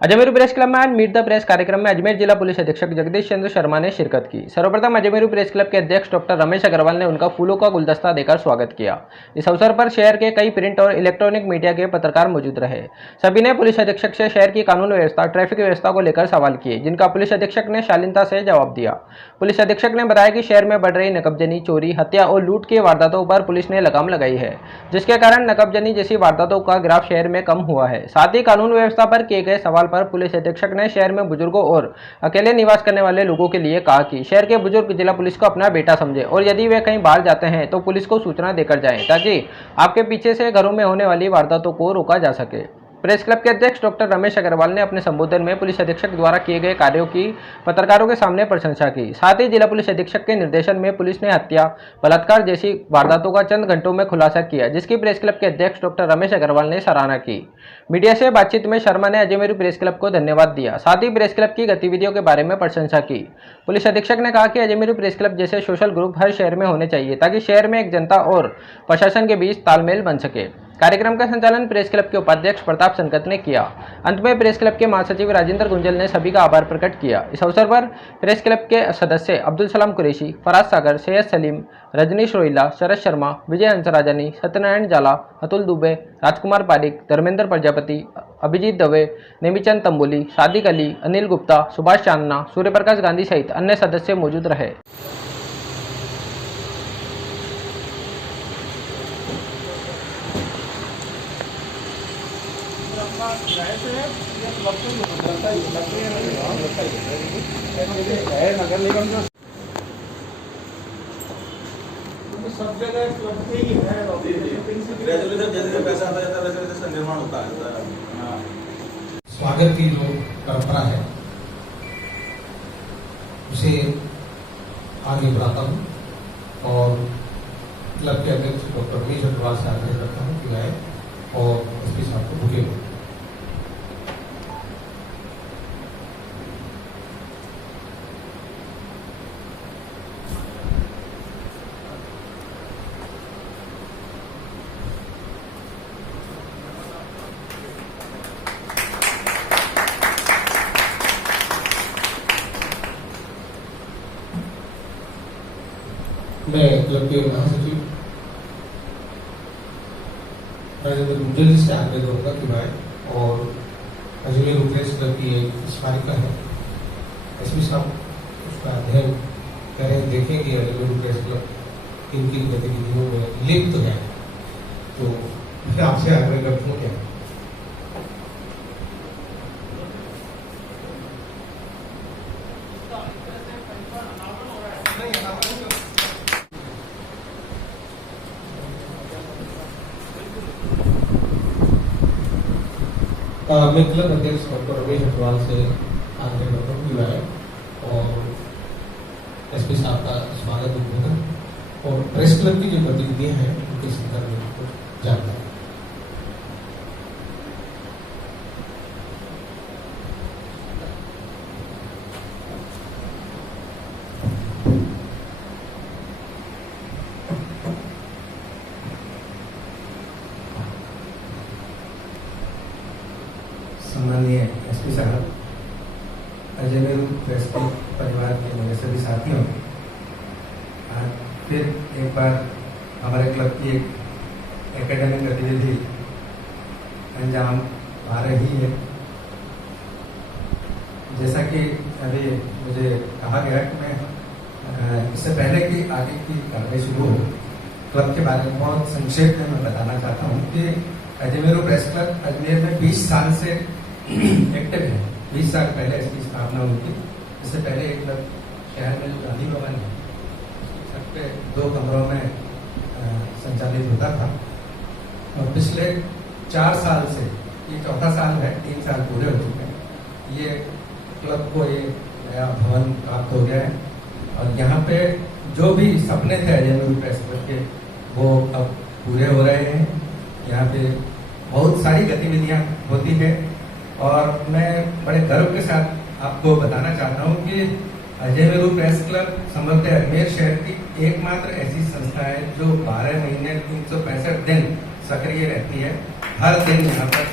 अजमेरू press club में आज meet the press कार्यक्रम में अजमेर जिला पुलिस अधीक्षक जगदीश चंद्र शर्मा ने शिरकत की। सर्वप्रथम अजमेरू प्रेस क्लब के अध्यक्ष डॉक्टर रमेश अग्रवाल ने उनका फूलों का गुलदस्ता देकर स्वागत किया। इस अवसर पर शहर के कई प्रिंट और इलेक्ट्रॉनिक मीडिया के पत्रकार मौजूद रहे। सभी ने पुलिस अधीक्षक से शहर की कानून व्यवस्था, ट्रैफिक व्यवस्था को लेकर सवाल किए, जिनका पुलिस अधीक्षक ने शालीनता से जवाब दिया। पुलिस अधीक्षक ने बताया कि शहर में बढ़ रही नकबजनी, चोरी, हत्या और लूट की वारदातों पर पुलिस ने लगाम लगाई है, जिसके कारण नकबजनी जैसी वारदातों का ग्राफ शहर में कम हुआ है। साथ ही कानून व्यवस्था पर किए गए सवाल पर पुलिस अधीक्षक ने शहर में बुजुर्गों और अकेले निवास करने वाले लोगों के लिए कहा कि शहर के बुजुर्ग जिला पुलिस को अपना बेटा समझे और यदि वे कहीं बाहर जाते हैं तो पुलिस को सूचना देकर जाएं, ताकि आपके पीछे से घरों में होने वाली वारदातों को रोका जा सके। प्रेस क्लब के अध्यक्ष डॉक्टर रमेश अग्रवाल ने अपने संबोधन में पुलिस अधीक्षक द्वारा किए गए कार्यों की पत्रकारों के सामने प्रशंसा की। साथ ही जिला पुलिस अधीक्षक के निर्देशन में पुलिस ने हत्या, बलात्कार जैसी वारदातों का चंद घंटों में खुलासा किया, जिसकी प्रेस क्लब के अध्यक्ष डॉक्टर रमेश अग्रवाल ने सराहना की। मीडिया से बातचीत में शर्मा ने अजमेरू प्रेस क्लब को धन्यवाद दिया। साथ ही प्रेस क्लब की गतिविधियों के बारे में प्रशंसा की। पुलिस अधीक्षक ने कहा कि अजमेरू प्रेस क्लब जैसे सोशल ग्रुप हर शहर में होने चाहिए, ताकि शहर में एक जनता और प्रशासन के बीच तालमेल बन सके। कार्यक्रम का संचालन प्रेस क्लब के उपाध्यक्ष प्रताप संकत ने किया। अंत में प्रेस क्लब के महासचिव राजेंद्र गुंजल ने सभी का आभार प्रकट किया। इस अवसर पर प्रेस क्लब के सदस्य अब्दुल सलाम कुरैशी, फराज सागर, सैयद सलीम, रजनीश रोहिला, शरद शर्मा, विजय हंसराजानी, सत्यनारायण जाला, अतुल दुबे, राजकुमार पारिक, धर्मेंद्र प्रजापति, अभिजीत दवे, नेमीचंद तंबोली, सादिक अली, अनिल गुप्ता, सुभाष चांदना, सूर्यप्रकाश गांधी सहित अन्य सदस्य मौजूद रहे। नगर निगम जो सब जगह क्लब से ही है, जैसे पैसा आता जाता है वैसे निर्माण होता है। स्वागत की जो परंपरा है उसे आगे बढ़ाता हूँ और क्लब के अध्यक्ष डॉक्टर रमेश अग्रवाल से आग्रह करता हूँ कि आए और उसके साथ को भूले। मैं क्लब के महासचिव राजेंद्र गुंजल जी से आग्रह करूंगा कि भाई और अजमेरू प्रेस क्लब की एक स्मारिका है, एसपी साहब उसका अध्ययन करें, देखें कि अजमेरू प्रेस क्लब किन किन गतिविधियों में लिप्त है। तो मैं आपसे आग्रह करता हूँ क्या मैं क्लब अध्यक्ष डॉक्टर रमेश अग्रवाल से आग्रह करता हूँ कि आए और एसपी साहब का स्वागत उद्बोधन और प्रेस क्लब की जो गतिविधियां हैं उनके संदर्भ में आपको जानकारी। सम्मानीय एसपी साहब, अजमेरू प्रेस क्लब परिवार के मेरे सभी साथियों, आज फिर एक बार हमारे क्लब की एक एकेडमिक गतिविधि अंजाम आ रही है। जैसा कि अभी मुझे कहा गया कि मैं इससे पहले कि आगे की कार्रवाई शुरू हो, क्लब के बारे में बहुत संक्षेप में मैं बताना चाहता हूँ कि अजमेरू प्रेस क्लब अजमेर में 20 साल से एक्टिव है। 20 साल पहले इसकी स्थापना हुई थी। इससे पहले एक क्लब शहर में जो गांधी भवन है छत पे 2 कमरों में संचालित होता था और पिछले 4 साल से ये चौथा साल है, 3 साल पूरे हो चुके हैं, ये क्लब को ये नया भवन प्राप्त हो गया है और यहाँ पे जो भी सपने थे अजमेरू प्रेस क्लब के वो अब पूरे हो रहे हैं। यहाँ पे बहुत सारी गतिविधियाँ होती है और मैं बड़े गर्व के साथ आपको बताना चाहता हूँ कि अजमेरू प्रेस क्लब समग्र अजमेर शहर की एकमात्र ऐसी संस्था है जो 12 महीने 365 दिन सक्रिय रहती है। हर दिन यहाँ पर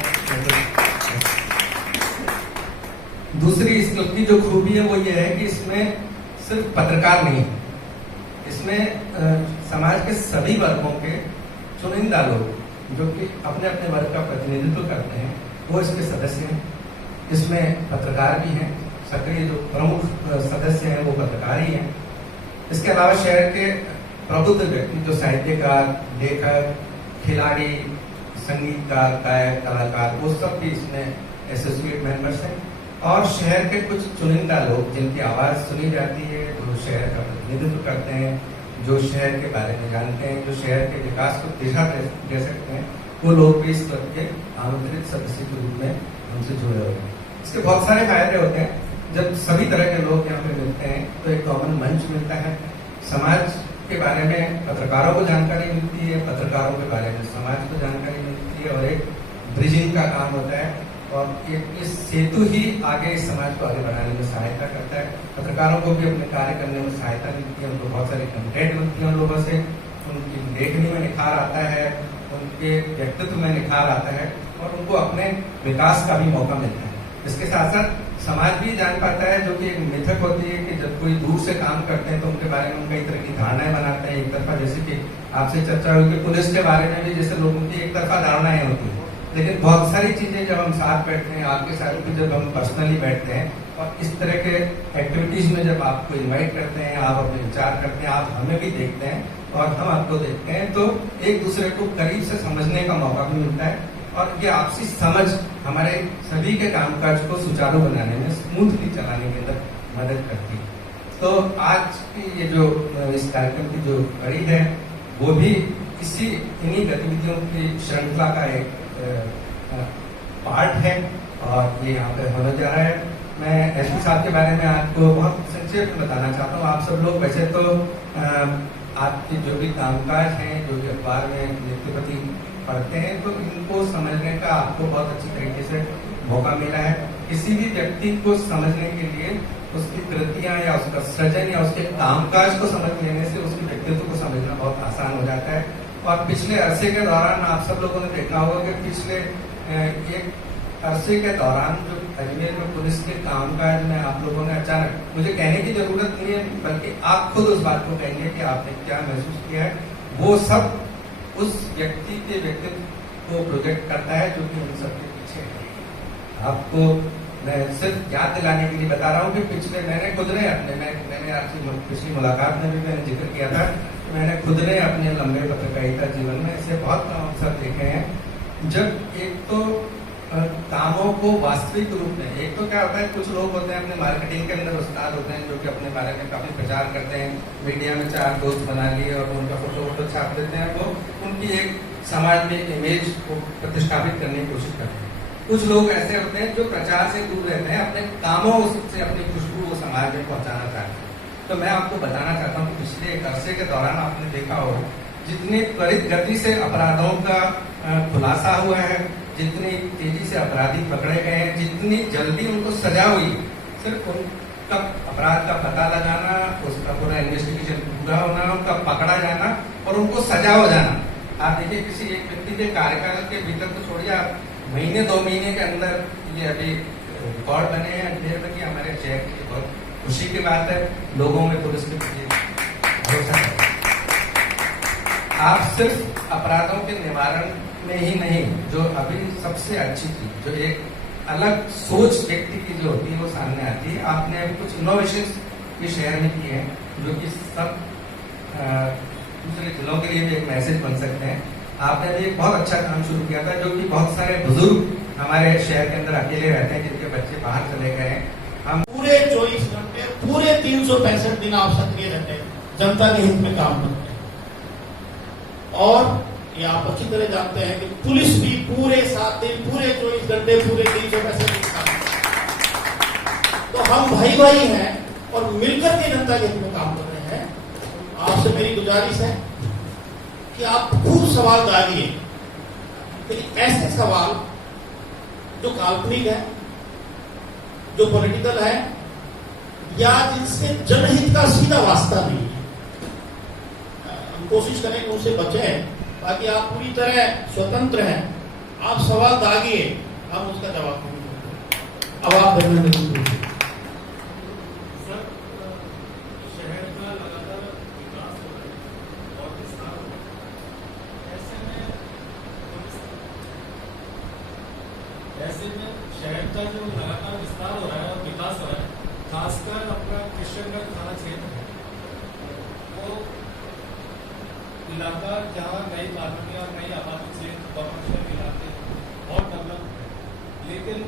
दूसरी इस क्लब की जो खूबी है वो ये है कि इसमें सिर्फ पत्रकार नहीं है, इसमें समाज के सभी वर्गों के चुनिंदा लोग जो कि अपने अपने वर्ग का प्रतिनिधित्व करते हैं वो इसके सदस्य हैं। इसमें पत्रकार भी हैं, सक्रिय जो प्रमुख सदस्य हैं वो पत्रकार ही हैं। इसके अलावा शहर के प्रबुद्ध व्यक्ति जो साहित्यकार, लेखक, खिलाड़ी, संगीतकार, गायक, कलाकार, वो सब भी इसमें एसोसिएट मेंबर्स हैं। और शहर के कुछ चुनिंदा लोग जिनकी आवाज सुनी जाती है, जो शहर का प्रतिनिधित्व करते हैं, जो शहर के बारे में जानते हैं, जो शहर के विकास को दिशा दे सकते हैं, वो लोग भी इस क्लब के आमंत्रित सदस्य के रूप में हमसे जुड़े हुए हैं। इसके बहुत सारे फायदे होते हैं। जब सभी तरह के लोग यहाँ पे मिलते हैं तो एक कॉमन मंच मिलता है, समाज के बारे में पत्रकारों को जानकारी मिलती है, पत्रकारों के बारे में समाज को जानकारी मिलती है, और एक ब्रिजिंग का काम होता है, और इस सेतु ही आगे इस समाज को आगे बढ़ाने में सहायता करता है। पत्रकारों को भी अपने कार्य करने में सहायता मिलती है, उनको बहुत सारी कंटेंट मिलती है उन लोगों से, उनकी लेखनी में निखार आता है, उनके व्यक्तित्व में निखार आता है, और उनको अपने विकास का भी मौका मिलता है। इसके साथ साथ समाज भी जान पाता है, जो कि एक मिथक होती है कि जब कोई दूर से काम करते हैं तो उनके बारे में कई तरह की धारणाएं बनाते हैं एक तरफा, जैसे कि आपसे चर्चा हुई कि पुलिस के बारे में भी जैसे लोगों की एक तरफा धारणाएं होती है। लेकिन बहुत सारी चीजें जब हम साथ बैठते हैं, आपके साथ भी जब हम पर्सनली बैठते हैं और इस तरह के एक्टिविटीज में जब आपको इन्वाइट करते हैं, आप अपने विचार करते हैं, आप हमें भी देखते हैं और हम आपको देखते हैं, तो एक दूसरे को करीब से समझने का मौका भी मिलता है, और ये आपसी समझ हमारे सभी के कामकाज को सुचारू बनाने में, स्मूथली चलाने के अंदर मदद करती है। तो आज की ये जो इस कार्यक्रम की जो कड़ी है वो भी इन्हीं गतिविधियों की श्रृंखला का एक पार्ट है, और ये यहाँ पे होने जा रहा है। मैं एसपी साहब के बारे में आपको बहुत संक्षेप में बताना चाहता हूँ। आप सब लोग वैसे तो आपके जो भी कामकाज हैं, जो भी अखबार में नित्यप्रति पढ़ते हैं, तो इनको समझने का आपको बहुत अच्छी तरीके से मौका मिला है। किसी भी व्यक्ति को समझने के लिए उसकी कृतियां या उसका सृजन या उसके कामकाज को समझ लेने से उसके व्यक्तित्व को समझना बहुत आसान हो जाता है। और पिछले अरसे के दौरान आप सब लोगों ने देखा होगा कि पिछले एक अरसे के दौरान जो अजमेर में पुलिस के कामकाज में आप लोगों ने अचानक, मुझे कहने की जरूरत नहीं है, बल्कि आप खुद उस बात को कहेंगे कि आपने क्या महसूस किया है, वो सब उस व्यक्ति के व्यक्तित्व को प्रोजेक्ट करता है जो कि उन सबके पीछे है। आपको मैं सिर्फ याद दिलाने के लिए बता रहा हूँ कि पिछले मैंने खुद ने मैंने आपसे पिछली मुलाकात में भी मैंने जिक्र किया था कि मैंने खुद ने अपने लंबे पत्रकारिता जीवन में ऐसे बहुत कम अवसर देखे हैं, जब एक तो कामों को वास्तविक रूप में, एक तो क्या होता है, कुछ लोग होते हैं अपने मार्केटिंग के अंदर उस्ताद होते हैं, जो कि अपने बारे में काफी प्रचार करते हैं, मीडिया में 4 दोस्त बना लिए और उनका फोटो छाप देते हैं, वो उनकी एक समाज में इमेज को प्रतिष्ठापित करने की कोशिश करते हैं। कुछ लोग ऐसे होते हैं जो प्रचार से दूर रहते हैं, अपने कामों से अपनी खुशबू वो समाज में पहुंचाना चाहते हैं। तो मैं आपको बताना चाहता हूँ कि पिछले एक अरसे के दौरान आपने देखा होगा जितनी त्वरित गति से अपराधों का खुलासा हुआ है, जितनी तेजी से अपराधी पकड़े गए हैं, जितनी जल्दी उनको सजा हुई, सिर्फ उनका अपराध का पता लगाना, उसका पूरा इन्वेस्टिगेशन पूरा होना, उनका पकड़ा जाना और उनको सजा हो जाना। आप देखिए किसी एक व्यक्ति के कार्यकाल के भीतर तो छोड़िए, आप महीने 2 महीने के अंदर ये अभी रिकॉर्ड बने हैं अजमेर में कि हमारे शहर की बहुत खुशी की बात है, लोगों में पुलिस के प्रति भरोसा है। आप सिर्फ अपराधों के निवारण में ही नहीं, जो अभी सबसे अच्छी चीज, जो एक अलग सोच व्यक्ति की जो होती है वो सामने आती है। आपने अभी कुछ इनोवेशन भी शहर में किए हैं, जो कि सब दूसरे जिलों के लिए भी एक मैसेज बन सकते हैं। आपने भी एक बहुत अच्छा काम शुरू किया था, जो कि बहुत सारे बुजुर्ग हमारे शहर के अंदर अकेले रहते हैं, जिनके बच्चे बाहर चले गए हैं। हम पूरे 24 घंटे, पूरे 365 दिन आप सक्रिय रहते हैं, जनता के हित में काम करते हैं। और ये आप अच्छी तरह जानते हैं कि पुलिस भी पूरे 7 दिन, पूरे 24 घंटे, पूरे 365 दिन काम करती है। तो हम भाई भाई हैं और मिलकर के जनता के हित में काम कर रहे हैं। आपसे मेरी गुजारिश है कि आप खूब सवाल डालिए, लेकिन ऐसे सवाल जो काल्पनिक है, जो पॉलिटिकल है, या जिनसे जनहित का सीधा वास्ता नहीं है। हम कोशिश करें कि उनसे बचें, ताकि आप पूरी तरह स्वतंत्र हैं। आप सवाल दागिए, हम उसका जवाब नहीं देंगे। अब आप धर्मेंद्र जी पूछिए। सर, शहर का लगातार विकास हो रहा है और विस्तार हो रहा है। ऐसे में शहर का जो लगातार विस्तार हो रहा है और विकास हो रहा है, खासकर अपना किशनगंज थाना क्षेत्र है, वो इलाका जहाँ नई कॉलोनी और नई आबादी क्षेत्र कॉमर्शियल इलाके और डेवलप है, लेकिन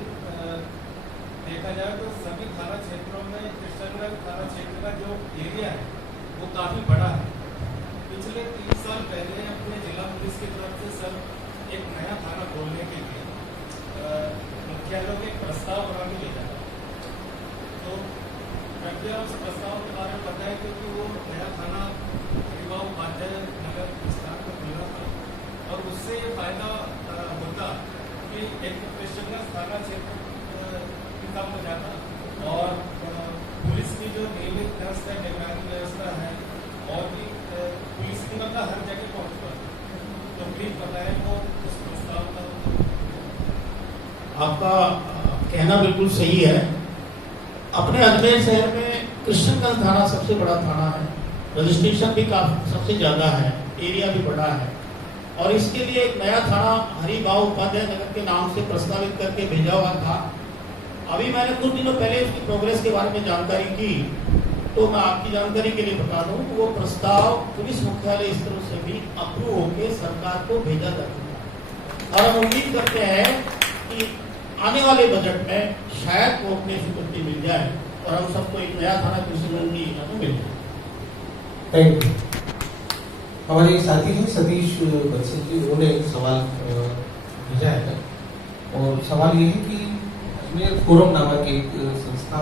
देखा जाए तो सभी थाना क्षेत्रों में किशनगंज थाना क्षेत्र का जो एरिया है वो काफी बड़ा है। पिछले 3 साल पहले अपने जिला पुलिस की तरफ से सर एक नया थाना खोलने के लिए मुख्यालय में एक प्रस्ताव बनाने भेजा था। तो कृपया उस प्रस्ताव के बारे में बताएं, क्योंकि वो नया थाना युवा उपाध्याय नगर विस्तार में खुलना था और उससे ये फायदा होता कि एक किशनगंज थाना क्षेत्र कम हो जाता और पुलिस की जो नियमित व्यवस्था निगरानी व्यवस्था है और भी पुलिस की मतलब हर जगह पहुंच पाती। तो प्लीज बताएं वो उस प्रस्ताव का। आपका कहना बिल्कुल सही है। अपने अजमेर शहर में किशनगंज थाना सबसे बड़ा थाना है, रजिस्ट्रेशन भी काफी सबसे ज्यादा है, एरिया भी बड़ा है और इसके लिए एक नया थाना हरिभाऊ उपाध्याय नगर के नाम से प्रस्तावित करके भेजा हुआ था। अभी मैंने कुछ दिनों पहले उसकी प्रोग्रेस के बारे में जानकारी की, तो मैं आपकी जानकारी के लिए बता दूं, वो प्रस्ताव पुलिस मुख्यालय स्तर से भी अप्रूव होकर सरकार को भेजा जा चुका है और हम उम्मीद करते हैं कि आने वाले बजट में शायद वो अपनी स्वीकृति मिल जाए और हम सबको एक नया थाना किशनगंज की मिल जाए। Thank you. हमारे साथी हैं सतीश बंसल जी, उन्होंने एक सवाल भेजा है और सवाल ये है कि अजमेर फोरम नामक एक संस्था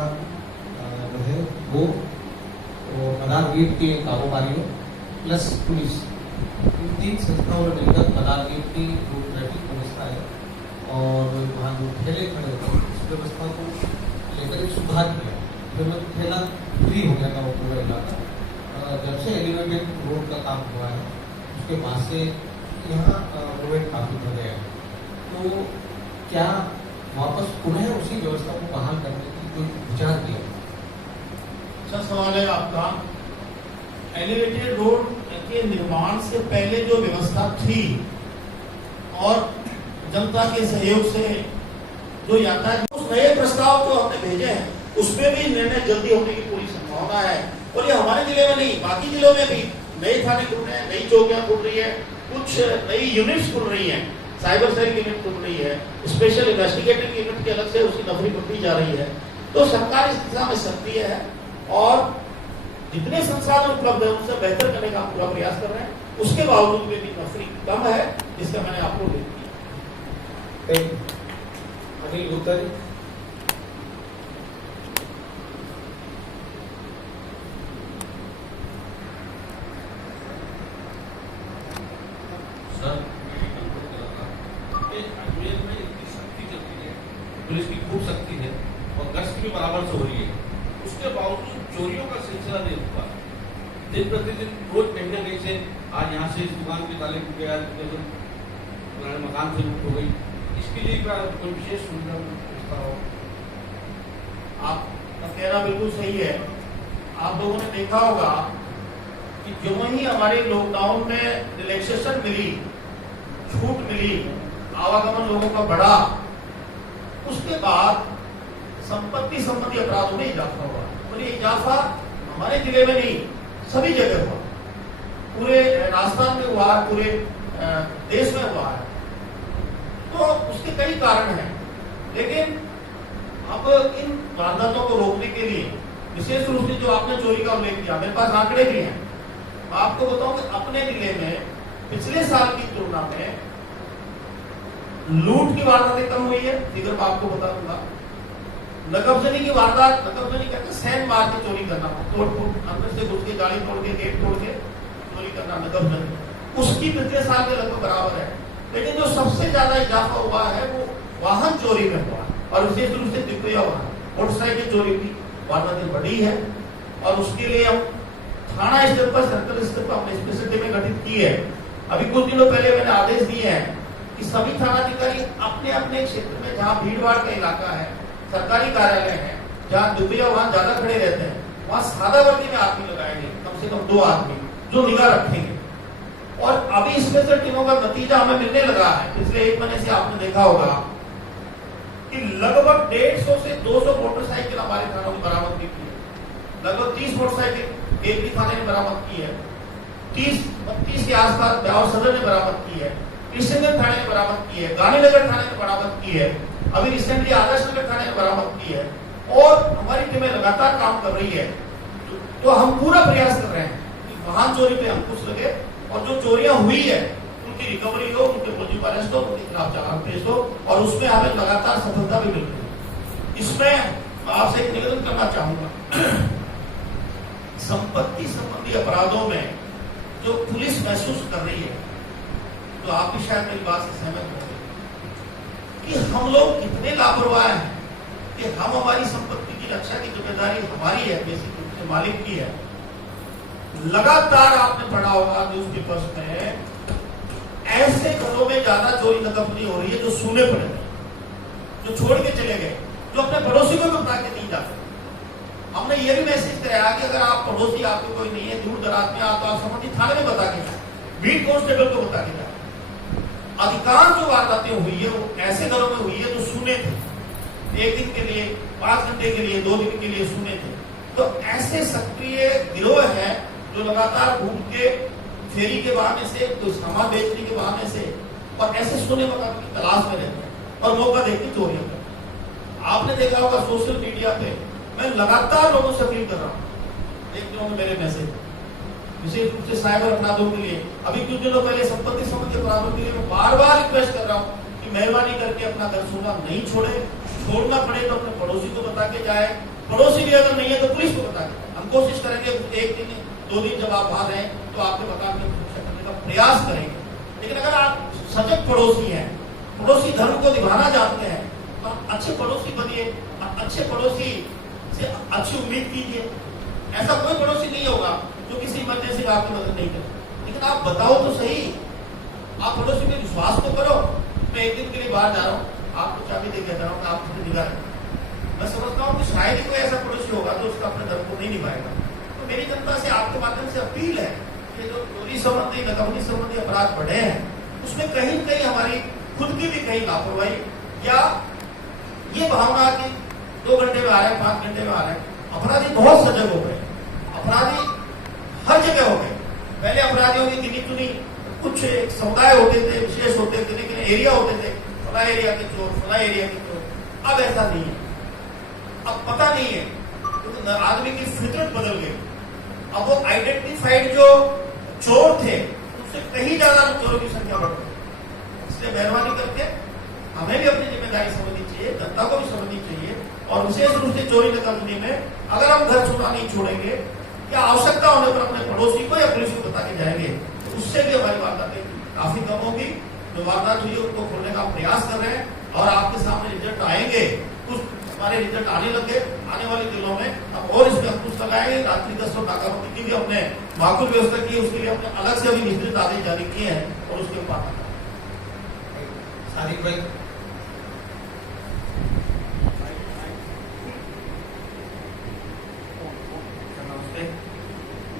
जो है वो मदार गेट के कारोबारियों प्लस पुलिस, इन 3 संस्थाओं ने मिलकर मदार गेट की जो ट्रैफिक व्यवस्था है और वहाँ जो ठेले खड़े होते हैं उस व्यवस्था को लेकर एक सुधार किया। फिर ठेला फ्री हो गया था वो पूरा इलाका। जब से एलिवेटेड रोड का काम हुआ है उसके बाद से यहाँ रोड काफी बढ़ गया है, तो क्या वापस पुनः उसी व्यवस्था को बहाल करने की कोई विचार किया? अच्छा सवाल है आपका। एलिवेटेड रोड के निर्माण से पहले जो व्यवस्था थी और जनता के सहयोग से जो यातायात, उस नए प्रस्ताव जो हमने भेजे हैं उसमें भी निर्णय जल्दी होने की पूरी संभावना है और ये हमारे जिले में नहीं, बाकी जिलों में भी नए थाने खुल रहे हैं, नई चौकियां खुल रही है, कुछ नई यूनिट्स खुल रही हैं, साइबर सेल यूनिट खुल रही है, स्पेशल इन्वेस्टिगेटिव यूनिट के अलग से उसकी नफरी बढ़ती जा रही है। तो सरकार इस दिशा में सक्रिय है और जितने संसाधन उपलब्ध है उनसे बेहतर करने का हम पूरा प्रयास कर रहे हैं। उसके बावजूद भी नफरी कम है, जिसका मैंने आपको उल्लेख किया। अनिल गुप्ता जी। अजमेर में इतनी शक्ति चलती है, पुलिस की खूब शक्ति है और गश्त भी बराबर से हो रही है, उसके बावजूद चोरियों का सिलसिला नहीं रुका। दिन प्रतिदिन रोज कहीं ना कहीं से आज यहाँ से इस दुकान के ताले टूट गया, मकान से लूट हो गई, इसके लिए क्या कोई विशेष सुविधा व्यवस्था हो? आपका कहना बिल्कुल सही है। आप लोगों ने देखा होगा कि जो ही हमारे लॉकडाउन में रिलैक्सेशन मिली, छूट मिली, आवागमन लोगों का बढ़ा, उसके बाद संपत्ति संबंधी अपराधों में इजाफा हुआ और ये इजाफा हमारे जिले में नहीं सभी जगह हुआ, पूरे राजस्थान में हुआ, पूरे देश में हुआ है। तो उसके कई कारण हैं, लेकिन अब इन वारदातों को रोकने के लिए विशेष रूप से जो आपने चोरी का उल्लेख किया, मेरे पास आंकड़े भी हैं। मैं आपको बताऊं कि अपने जिले में पिछले साल की तुलना में लूट की वारदातें कम हुई है, फिगर मैं आपको बता दूंगा। नकबजनी की वारदात, नकबजनी कहते हैं सैन मार के चोरी करना, तोड़ फोड़ अंदर से घुस के गाड़ी तोड़ के गेट तोड़ के चोरी करना, नकबजनी, उसकी पिछले साल के लगभग बराबर है। लेकिन जो सबसे ज्यादा इजाफा हुआ है वो वाहन चोरी में हुआ है और विशेष रूप से द्वितीय वाहन मोटरसाइकिल चोरी की वारदातें बढ़ी है और उसके लिए हम थाना स्तर पर, सर्कल स्तर पर हमने स्पेशल टीमें गठित की है। अभी कुछ दिनों पहले मैंने आदेश दिए हैं कि सभी थानाधिकारी अपने अपने क्षेत्र में जहाँ भीड़ भाड़ का इलाका है सरकारी कार्यालय हैं जहाँ दुपहिया वाहन ज्यादा खड़े रहते हैं, वहां सादा वर्दी में आदमी लगाएंगे, कम से कम 2 आदमी जो निगाह रखेंगे। और अभी स्पेशल टीमों का नतीजा हमें मिलने लगा है। पिछले 1 महीने से आपने देखा होगा कि लगभग 150 से 200 मोटरसाइकिल हमारे थानों में बरामद की है। लगभग 30 मोटरसाइकिल एक भी थाने ने बरामद की है, 30-32 के आसपास ब्यावर सदर ने बरामद की है, कृष्णगंज थाने ने बरामद की है, गांधीनगर थाने ने बरामद की है, अभी रिसेंटली आदर्श नगर थाने ने बरामद की है। और हमारी टीमें लगातार काम कर रही है। तो हम पूरा प्रयास कर रहे हैं कि वाहन चोरी पे अंकुश लगे और जो चोरियां हुई है उनकी रिकवरी हो, उनके पॉजिटिव अरेस्ट हो, उनके खिलाफ चालान पेश हो, और उसमें हमें लगातार सफलता भी मिल रही है। इसमें आपसे एक निवेदन करना चाहूंगा, संपत्ति संबंधी अपराधों में जो पुलिस महसूस कर रही है, तो आप भी शायद मेरी बात से सहमत होंगे कि हम लोग कितने लापरवाह हैं कि हम हमारी संपत्ति की रक्षा की जिम्मेदारी हमारी है, बेसिक रूप से मालिक की है। लगातार आपने पढ़ा होगा न्यूज पेपर्स में, ऐसे घरों में ज्यादा चोरी नकबनी हो रही है जो सूने पड़े, जो छोड़ के चले गए, जो अपने पड़ोसी को भी बता के नहीं जाते। हमने ये भी मैसेज कराया कि अगर आप पड़ोसी आपके कोई नहीं है, दूर दराज में आप, तो आप संबंधित थाने में बता के जाए, बीट कांस्टेबल को बता के जाए। अधिकांश जो वारदातें हुई है वो ऐसे घरों में हुई है जो सुने थे, 1 दिन के लिए, 5 घंटे के लिए, 2 दिन के लिए सुने थे। तो ऐसे सक्रिय गिरोह हैं जो लगातार घूम के फेरी के बहाने से, तो सामान बेचने के बहाने से, और ऐसे सोने मकान की तलाश में रहते हैं और मौका देख के चोरियां करते हैं। आपने देखा होगा सोशल मीडिया पे मैं लगातार लोगों से अपील कर रहा हूँ, एक दिनों में मेरे मैसेज विशेष रूप से साइबर अपराधों के लिए, अभी कुछ दिनों पहले संपत्ति संबंधी अपराधों के लिए मैं बार-बार रिक्वेस्ट कर रहा हूँ कि मेहरबानी करके अपना घर सोना नहीं छोड़े, छोड़ना पड़े तो अपने पड़ोसी को बता के जाए, पड़ोसी भी अगर नहीं है तो पुलिस को बता के। हम कोशिश करेंगे 1 दिन 2 दिन जब आप बाहर रहें तो आपके मकान में सुरक्षा करने का प्रयास करेंगे। लेकिन अगर आप सजग पड़ोसी हैं, पड़ोसी धर्म को निभाना जानते हैं, तो अच्छे पड़ोसी बनिए, अच्छे पड़ोसी से अच्छी उम्मीद कीजिए। ऐसा कोई पड़ोसी नहीं होगा जो किसी इमरजेंसी में आपकी मदद नहीं करे, लेकिन आप बताओ तो सही, आप पड़ोसी में विश्वास तो करो। मैं 1 दिन के लिए बाहर जा रहा हूँ, आपको चाबी दे के जा रहा हूँ, आप मुझे निगाह रखें। मैं समझता हूँ कि शायद ही कोई ऐसा पड़ोसी होगा जो उसका अपने धर्म को नहीं निभाएगा। तो मेरी जनता से आपके माध्यम से अपील है कि जो चोरी संबंधी, नकबनी संबंधी अपराध बढ़े हैं, उसमें कहीं कहीं हमारी खुद की भी कहीं लापरवाही या ये भावना कि 2 घंटे में आ रहे हैं, 5 घंटे में आ रहे हैं। अपराधी बहुत सजग हो गए, अपराधी हर जगह हो गए। पहले अपराधियों की गिनी चुनी कुछ समुदाय होते थे, विशेष होते थे, लेकिन एरिया होते थे, फला एरिया के चोर, फला एरिया के चोर। अब ऐसा नहीं है, अब पता नहीं है, तो आदमी की फितरत बदल गई। अब वो आइडेंटिफाइड जो चोर थे उससे कहीं ज्यादा चोरों की संख्या बढ़ गई। इसलिए मेहरबानी करके हमें भी अपनी जिम्मेदारी समझनी चाहिए, जनता को भी समझनी चाहिए, और विशेष रूप से चोरी नकबनी में अगर हम घर छूना नहीं छोड़ेंगे या आवश्यकता होने पर अपने पड़ोसी को या पुलिस को बता के जाएंगे, तो उससे भी हमारी वारदातें काफी कम होगी। जो वारदात हुई है उनको खोलने का प्रयास कर रहे हैं और आपके सामने रिजल्ट आएंगे। कुछ हमारे रिजल्ट आने लगे, आने वाले दिनों में हम और इसमें अंकुश लगाएंगे। रात्रि गश्त और नाकाबंदी की भी हमने माकूल व्यवस्था की है, उसके लिए हमने अलग से अभी विस्तृत आदेश जारी किए हैं और उसके ऊपर सादिक भाई,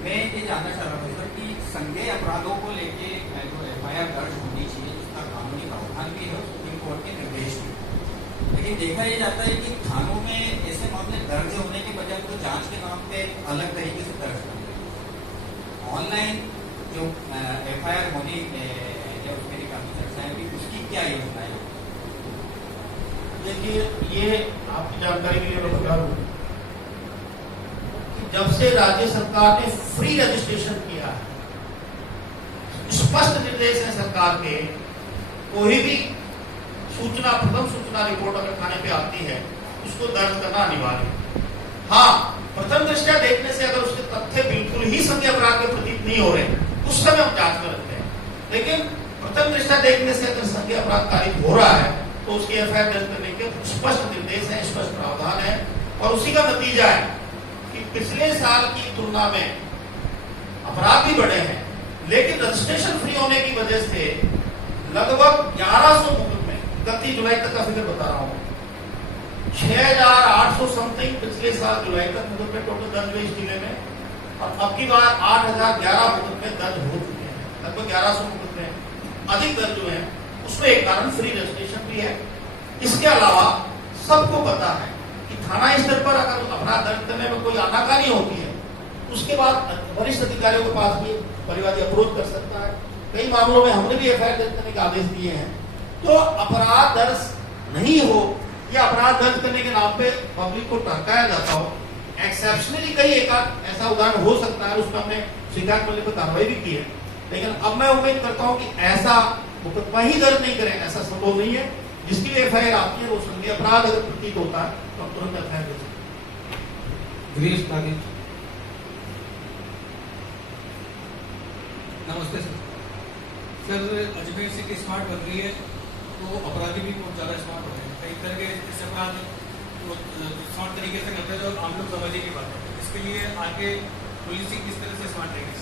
मैं ये जानना चाह रहा हूँ सर कि संज्ञेय अपराधों को लेके जो एफआईआर दर्ज होनी चाहिए, जिसका कानूनी प्रावधान भी है, सुप्रीम कोर्ट के निर्देश भी, लेकिन देखा यह जाता है कि थानों में ऐसे मामले दर्ज होने के बजाय तो जांच के नाम पे अलग तरीके से दर्ज होते हैं। ऑनलाइन जो एफआईआर होनी है उसके लिए काफी चर्चा है, उसकी क्या योजना है? देखिए, ये आपकी जानकारी के लिए मैं बता दूं, जब से राज्य सरकार ने फ्री रजिस्ट्रेशन किया है, स्पष्ट निर्देश है सरकार के, कोई भी सूचना, प्रथम सूचना रिपोर्ट अगर थाने पे आती है उसको दर्ज करना अनिवार्य। हाँ, प्रथम दृष्टया देखने से अगर उसके तथ्य बिल्कुल ही संज्ञेय अपराध के प्रतीत नहीं हो रहे, उस समय हम जांच में रखते हैं। लेकिन प्रथम दृष्टया देखने से अगर संज्ञेय अपराध कारित हो रहा है तो उसकी एफआईआर दर्ज करने के स्पष्ट निर्देश है, स्पष्ट प्रावधान है, और उसी का नतीजा है कि पिछले साल की तुलना में अपराध भी बढ़े हैं, लेकिन रजिस्ट्रेशन फ्री होने की वजह से लगभग 1100 मुकदमे, 31 जुलाई तक का फिगर बता रहा हूं, 6,800 समथिंग पिछले साल जुलाई तक मुकदमे टोटल दर्ज हुए इस जिले में, और अब की बार 8,011 मुकदमे दर्ज हो चुके हैं। लगभग 1100 मुकदमे अधिक दर्ज हुए हैं। उसमें एक कारण फ्री रजिस्ट्रेशन भी है। इसके अलावा सबको पता है कि थाना स्तर पर अगर अपराध दर्ज करने में कोई आनाकानी होती है, उसके बाद वरिष्ठ अधिकारियों के पास भी परिवादी अवरोध कर सकता है। कई मामलों में हमने भी एफआईआर दर्ज करने के आदेश दिए हैं। तो अपराध दर्ज नहीं हो या अपराध दर्ज करने के नाम पे पब्लिक को टरकाया जाता हो, एक्सेप्शनली कई एक ऐसा उदाहरण हो सकता है, उसका हमने शिकायत मिलने पर कार्रवाई भी की है। लेकिन अब मैं उम्मीद करता हूं कि ऐसा मुकदमा ही दर्ज नहीं करें, ऐसा संभव नहीं है। जिसकी भी एफआईआर आती है वो संज्ञेय अपराध अगर प्रतीत होता है तो हम तुरंत एफआईआर दे सकते हैं। नमस्ते सर। अजमेर सिटी स्मार्ट बन रही है तो अपराधी भी बहुत ज़्यादा स्मार्ट हो रहे हैं। कई तरह के ऐसे अपराध स्मार्ट तरीके से करते हैं जो आम लोग समझने की बात है। इसके लिए आगे पुलिसिंग किस तरह से स्मार्ट रहेगी?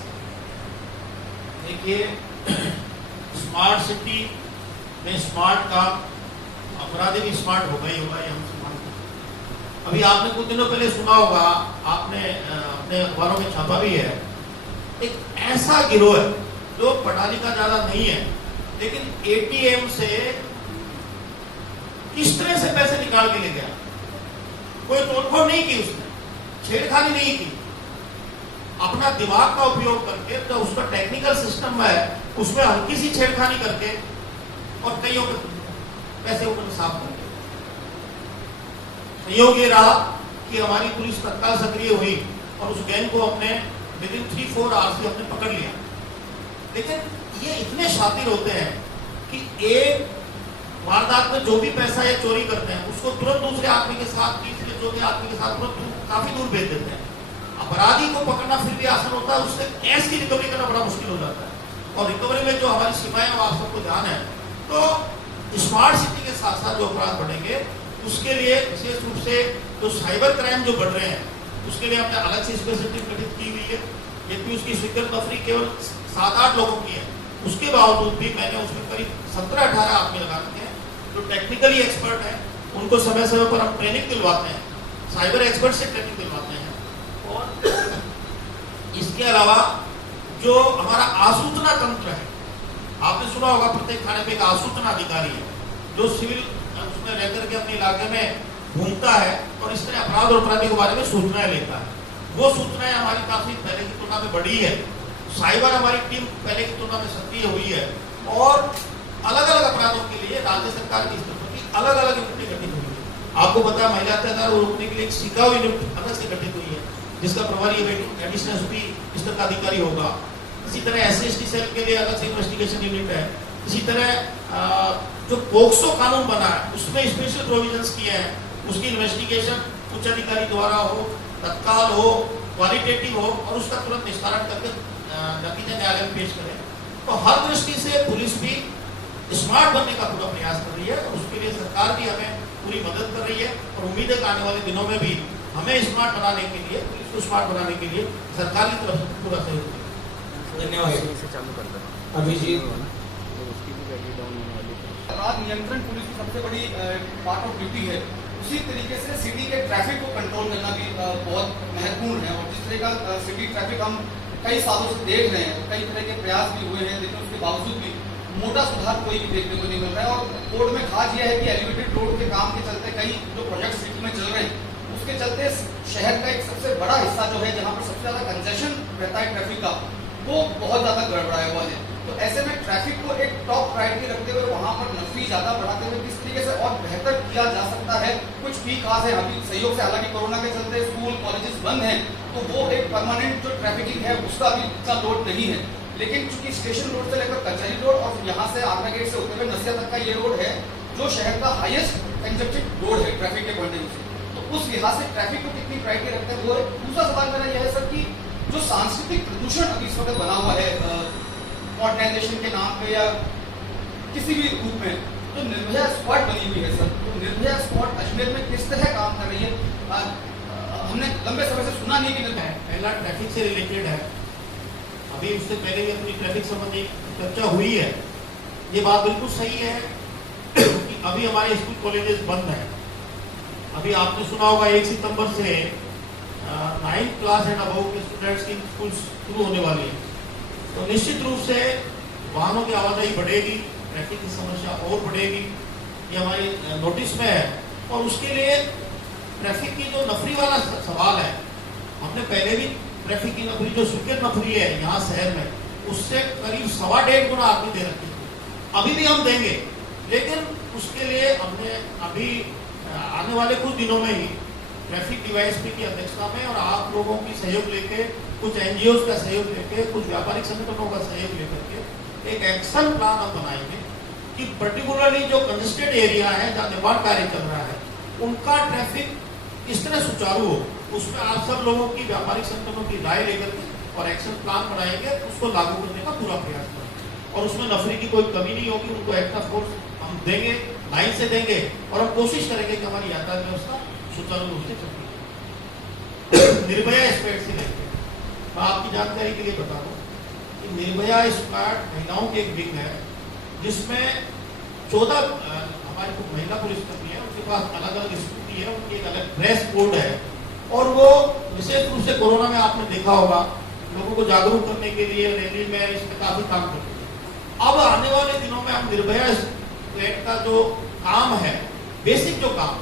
देखिए, स्मार्ट सिटी में स्मार्ट का अपराधी भी स्मार्ट होगा ही होगा, ये हम स्मार्ट। अभी आपने कुछ दिनों पहले सुना होगा, आपने अपने अखबारों में छापा भी है, एक ऐसा गिरोह है जो पटाली का ज्यादा नहीं है, लेकिन एटीएम से किस तरह से पैसे निकाल के ले गया। कोई तोड़फोड़ नहीं की उसने, छेड़खानी नहीं की, अपना दिमाग का उपयोग करके, तो उसका टेक्निकल सिस्टम है, उसमें हल्की सी छेड़खानी करके और कईयों के पैसे ऊपर साफ करके। संयोग ये रहा कि हमारी पुलिस तत्काल सक्रिय हुई और उस गैंग को अपने विदिन 3-4 आवर्स से हमने पकड़ लिया। लेकिन ये इतने शातिर होते हैं कि एक वारदात में जो भी पैसा ये चोरी करते हैं उसको तुरंत दूसरे आदमी के साथ, तीसरे चौथे आदमी के साथ तुरंत काफी दूर भेज देते हैं। अपराधी को पकड़ना फिर भी आसान होता है, उससे कैश की रिकवरी करना बड़ा मुश्किल हो जाता है। और रिकवरी में जो हमारी सीमाएं आप सबको ध्यान है, तो स्मार्ट सिटी के साथ साथ जो अपराध बढ़ेंगे उसके लिए विशेष रूप से जो साइबर क्राइम जो बढ़ रहे हैं उसके लिए हमने अलग से स्पेशल टीम गठित की हुई है। यदि उसकी स्वीकृत नौकरी केवल 7-8 लोगों की है, उसके बावजूद भी मैंने उसमें करीब 17-18 आदमी लगा रखे हैं जो टेक्निकली एक्सपर्ट हैं। उनको समय समय पर हम ट्रेनिंग दिलवाते हैं, साइबर एक्सपर्ट से ट्रेनिंग दिलवाते हैं। और इसके अलावा जो हमारा आसूचना तंत्र है, आपने सुना होगा प्रत्येक थाने पे एक आसूचना अधिकारी है जो सिविल उसमें रह करके अपने इलाके में घूमता है और इस तरह अपराध और अपराधी के बारे में सूचनाएं लेता है। वो सूचनाएं हमारी काफी पहले की तुलना में बढ़ी है। साइबर हमारी टीम पहले की तुलना में सक्रिय हुई है और अलग अलग अपराधों के लिए राज्य सरकार की स्तर पर अलग अलग यूनिटें गठित हुई है। आपको पता है महिला अत्याचार को रोकने के लिए एक सिकाऊ यूनिट अलग से गठित हुई है जिसका प्रभारी एडिशनल एसपी स्तर का अधिकारी होगा। इसी तरह SC/ST सेल के लिए अलग से इन्वेस्टिगेशन यूनिट है। इसी तरह जो पोक्सो कानून बना है उसमें स्पेशल प्रोविजंस किए हैं, उसकी इन्वेस्टिगेशन उच्च अधिकारी द्वारा हो, तत्काल हो, क्वालिटेटिव हो और उसका तुरंत निस्तारण करके नतीजा न्यायालय में पेश करें। तो हर दृष्टि से पुलिस भी स्मार्ट बनने का पूरा प्रयास कर रही है और उसके लिए सरकार भी हमें पूरी मदद कर रही है और उम्मीद है कि आने वाले दिनों में भी हमें स्मार्ट बनाने के लिए, पुलिस को स्मार्ट बनाने के लिए सरकार की तरफ से पूरा सहयोग। धन्यवाद। अभिजीत, अपराध नियंत्रण पुलिस की सबसे बड़ी पार्ट ऑफ ड्यूटी है। उसी तरीके से सिटी के ट्रैफिक को कंट्रोल करना भी बहुत महत्वपूर्ण है। और जिस तरह का सिटी ट्रैफिक हम कई सालों से देख रहे हैं, कई तरह के प्रयास भी हुए हैं, लेकिन उसके बावजूद भी मोटा सुधार कोई भी देखने को नहीं मिल रहा है। और कोर्ट में खास यह है कि एलिवेटेड रोड के काम के चलते कई जो प्रोजेक्ट सिटी में चल रहे हैं उसके चलते शहर का एक सबसे बड़ा हिस्सा जो है जहाँ पर सबसे ज्यादा कंजेशन रहता है ट्रैफिक का, वो बहुत ज्यादा गड़बड़ाया हुआ है। तो ऐसे में ट्रैफिक को एक टॉप प्रायोरिटी रखते हुए वहां पर नफरी ज्यादा बढ़ाते हुए किस तरीके से और बेहतर किया जा सकता है, कुछ भी खास है। अभी सहयोग से, हालांकि कोरोना के चलते स्कूल कॉलेजेस बंद हैं, तो वो एक परमानेंट जो ट्रैफिकिंग है उसका भी इतना लोड नहीं है। लेकिन चूंकि स्टेशन रोड से लेकर कचहरी रोड और यहाँ से आगरा गेट से होते हुए नसिया तक का ये रोड है जो शहर का हाईएस्ट कंजस्टेड रोड है ट्रैफिक के पॉइंट ऑफ व्यू से। तो उस लिहाज से ट्रैफिक को कितनी प्रायोरिटी रखते हैं वो। दूसरा सवाल मेरा यह है सर कि जो सांस्कृतिक प्रदूषण अभी इस वक्त बना हुआ है मॉडर्नाइजेशन के नाम पे या किसी भी रूप में, तो निर्भया स्क्वाड बनी हुई है सर, तो निर्भया स्क्वाड अजमेर में किस तरह काम कर रही है? हमने लंबे समय से सुना नहीं कि पहला ट्रैफिक से रिलेटेड है। अभी उससे पहले भी अपनी ट्रैफिक संबंधी चर्चा हुई है। ये बात बिल्कुल सही है कि अभी हमारे स्कूल कॉलेजेस बंद हैं अभी आपने सुना होगा 1 सितंबर से 9th क्लास एंड अबव के स्टूडेंट्स की स्कूल शुरू होने वाली है। तो निश्चित रूप से वाहनों की आवाजाही बढ़ेगी, ट्रैफिक की समस्या और बढ़ेगी, ये हमारी नोटिस में है। और उसके लिए ट्रैफिक की जो नफरी वाला सवाल है, हमने पहले भी ट्रैफिक की नफरी जो स्वीकृत नफरी है यहाँ शहर में, उससे करीब 1.25 गुना आपने दे रखी है। अभी भी हम देंगे, लेकिन उसके लिए हमने अभी आने वाले कुछ दिनों में ही ट्रैफिक डीवाईएसपी की अध्यक्षता में और आप लोगों की सहयोग लेके, कुछ एनजीओ का सहयोग लेके, कुछ व्यापारिक संगठनों का सहयोग लेकर के एक एक्शन प्लान हम बनाएंगे कि पर्टिकुलरली जो कंजेस्टेड एरिया है जहाँ निर्माण कार्य चल रहा है, उनका ट्रैफिक किस तरह सुचारू हो, उसमें आप सब लोगों की व्यापारिक संगठनों की राय लेकर के और एक्शन प्लान बनाएंगे, उसको लागू करने का पूरा प्रयास करेंगे। और उसमें नफरी की कोई कमी नहीं होगी, उनको एक्स्ट्रा फोर्स हम देंगे, लाइन से देंगे, और हम कोशिश करेंगे कि हमारी यातायात व्यवस्था सुचारू रूप से चले। निर्भया स्क्वाड से लेकर मैं आपकी जानकारी के लिए बता दूं कि निर्भया स्क्वाड महिलाओं की एक विंग है, जिसमें 14 हमारे को महिला पुलिसकर्मी है, उनके पास अलग अलग स्कूटी है, उनकी एक अलग ड्रेस कोड है, और वो विशेष रूप से कोरोना में आपने देखा होगा लोगों को जागरूक करने के लिए रैली में इसमें काफी काम करते हैं। अब आने वाले दिनों में हम निर्भया स्क्वाड का जो काम है, बेसिक जो काम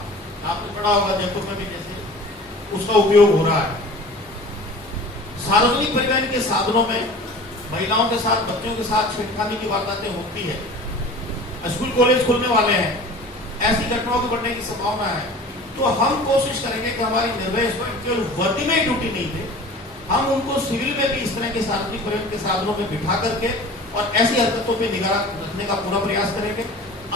आपने पढ़ा होगा जयपुर में भी जैसे उसका उपयोग हो रहा है। सार्वजनिक परिवहन के साधनों में महिलाओं के साथ, बच्चों के साथ छेड़खानी की वारदातें होती है। स्कूल कॉलेज खुलने वाले हैं, ऐसी घटनाओं के बढ़ने की संभावना है। तो हम कोशिश करेंगे कि हमारी निर्भया स्क्वाड केवल वर्दी में ही ड्यूटी नहीं दे, हम उनको सिविल में भी इस तरह के सार्वजनिक परिवहन के साधनों में बिठा करके और ऐसी हरकतों पे निगाह रखने का पूरा प्रयास करेंगे।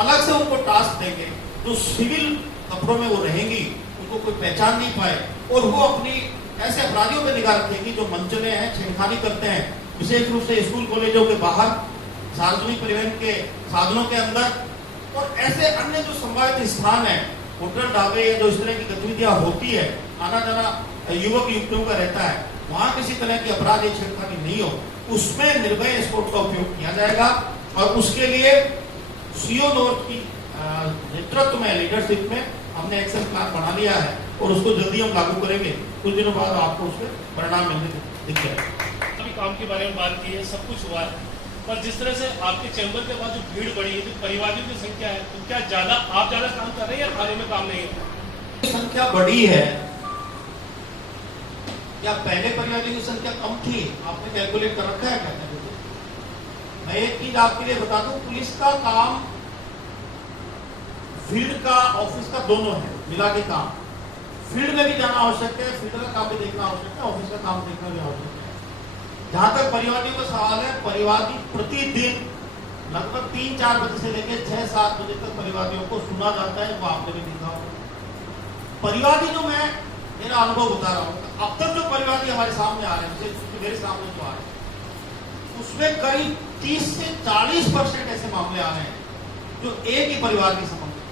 अलग से उनको टास्क देंगे, जो सिविल कपड़ों में वो रहेंगी, उनको कोई पहचान नहीं पाए, और वो अपनी ऐसे अपराधियों पर निगाह रखेंगी जो मंचले हैं, छेड़खानी करते हैं, विशेष रूप से स्कूल कॉलेजों के बाहर, सार्वजनिक परिवहन के साधनों के अंदर, और ऐसे अन्य जो संभावित स्थान है, होटल ढाबे या जो इस तरह की गतिविधियां होती है, आना जाना युवक युवतियों का रहता है, वहां किसी तरह की अपराध या छेड़खानी नहीं हो, उसमें निर्भया स्क्वाड का उपयोग किया जाएगा। और उसके लिए सीओ नॉर्थ की नेतृत्व में, लीडरशिप में हमने एक्शन प्लान बना लिया है और उसको जल्दी हम लागू करेंगे। कुछ दिनों बाद आपको उसके परिणाम मिलने दिख जाएगा। अभी काम के बारे में बात की है, सब कुछ हुआ है, पर जिस तरह से आपके चैम्बर के पास जो भीड़ बढ़ी है, जो परिवारों की संख्या है, तो क्या आप ज्यादा काम कर रहे हैं या थाने में काम नहीं है? संख्या बढ़ी है या पहले परिवारों की संख्या कम थी? आपने कैलकुलेट कर रखा है क्या? मैं एक चीज आपके लिए बता दूं, पुलिस का काम फील्ड का, ऑफिस का दोनों है, मिला के काम। फील्ड में भी जाना आवश्यक है, फील्ड का काम भी देखना आवश्यक है, ऑफिस का काम देखना भी आवश्यक है। जहां तक परिवादियों का सवाल है, परिवादी प्रतिदिन लगभग 3-4 बजे से लेकर 6-7 बजे तक परिवादियों को सुना जाता है, वो आपने भी देखा होगा। परिवादी जो मैं मेरा अनुभव बता रहा हूँ, अब तक जो परिवादी हमारे सामने आ रहे हैं, मेरे सामने जो आ रहे हैं, उसमें करीब 30 से 40% ऐसे मामले आ रहे हैं जो एक ही परिवार के संबंध में।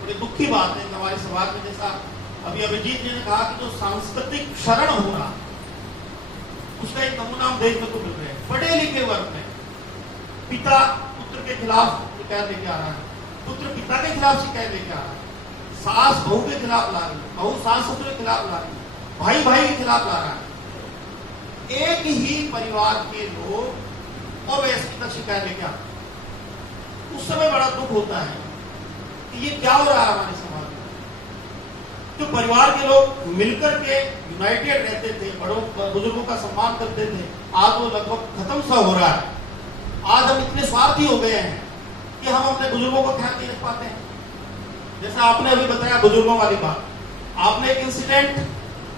बड़ी दुख की बात है कि हमारे समाज में, जैसा अभी अभिजीत जी ने कहा कि जो सांस्कृतिक क्षरण हो रहा, उसका एक नमूना हम देखने को मिल रहे हैं। पढ़े लिखे वर्ग में पिता पुत्र के खिलाफ शिकायत लेके आ रहा है, पुत्र पिता के खिलाफ शिकायत लेके आ रहा है, सास बहू के खिलाफ ला रही है, बहू सास ससुर के खिलाफ ला रही है, भाई भाई के खिलाफ ला रहा है। एक ही परिवार के लोग और वे इसकी तक शिकायत लेके आते, उस समय बड़ा दुख होता है कि ये क्या हो रहा है हमारे समाज में। जो परिवार के लोग मिलकर के यूनाइटेड रहते थे, बड़ों बुजुर्गों का सम्मान करते थे, आज वो लगभग खत्म सा हो रहा है। आज हम इतने स्वार्थी हो गए हैं कि हम अपने बुजुर्गों को ख्याल नहीं रख पाते हैं। जैसे आपने अभी बताया बुजुर्गों वाली बात, आपने एक इंसिडेंट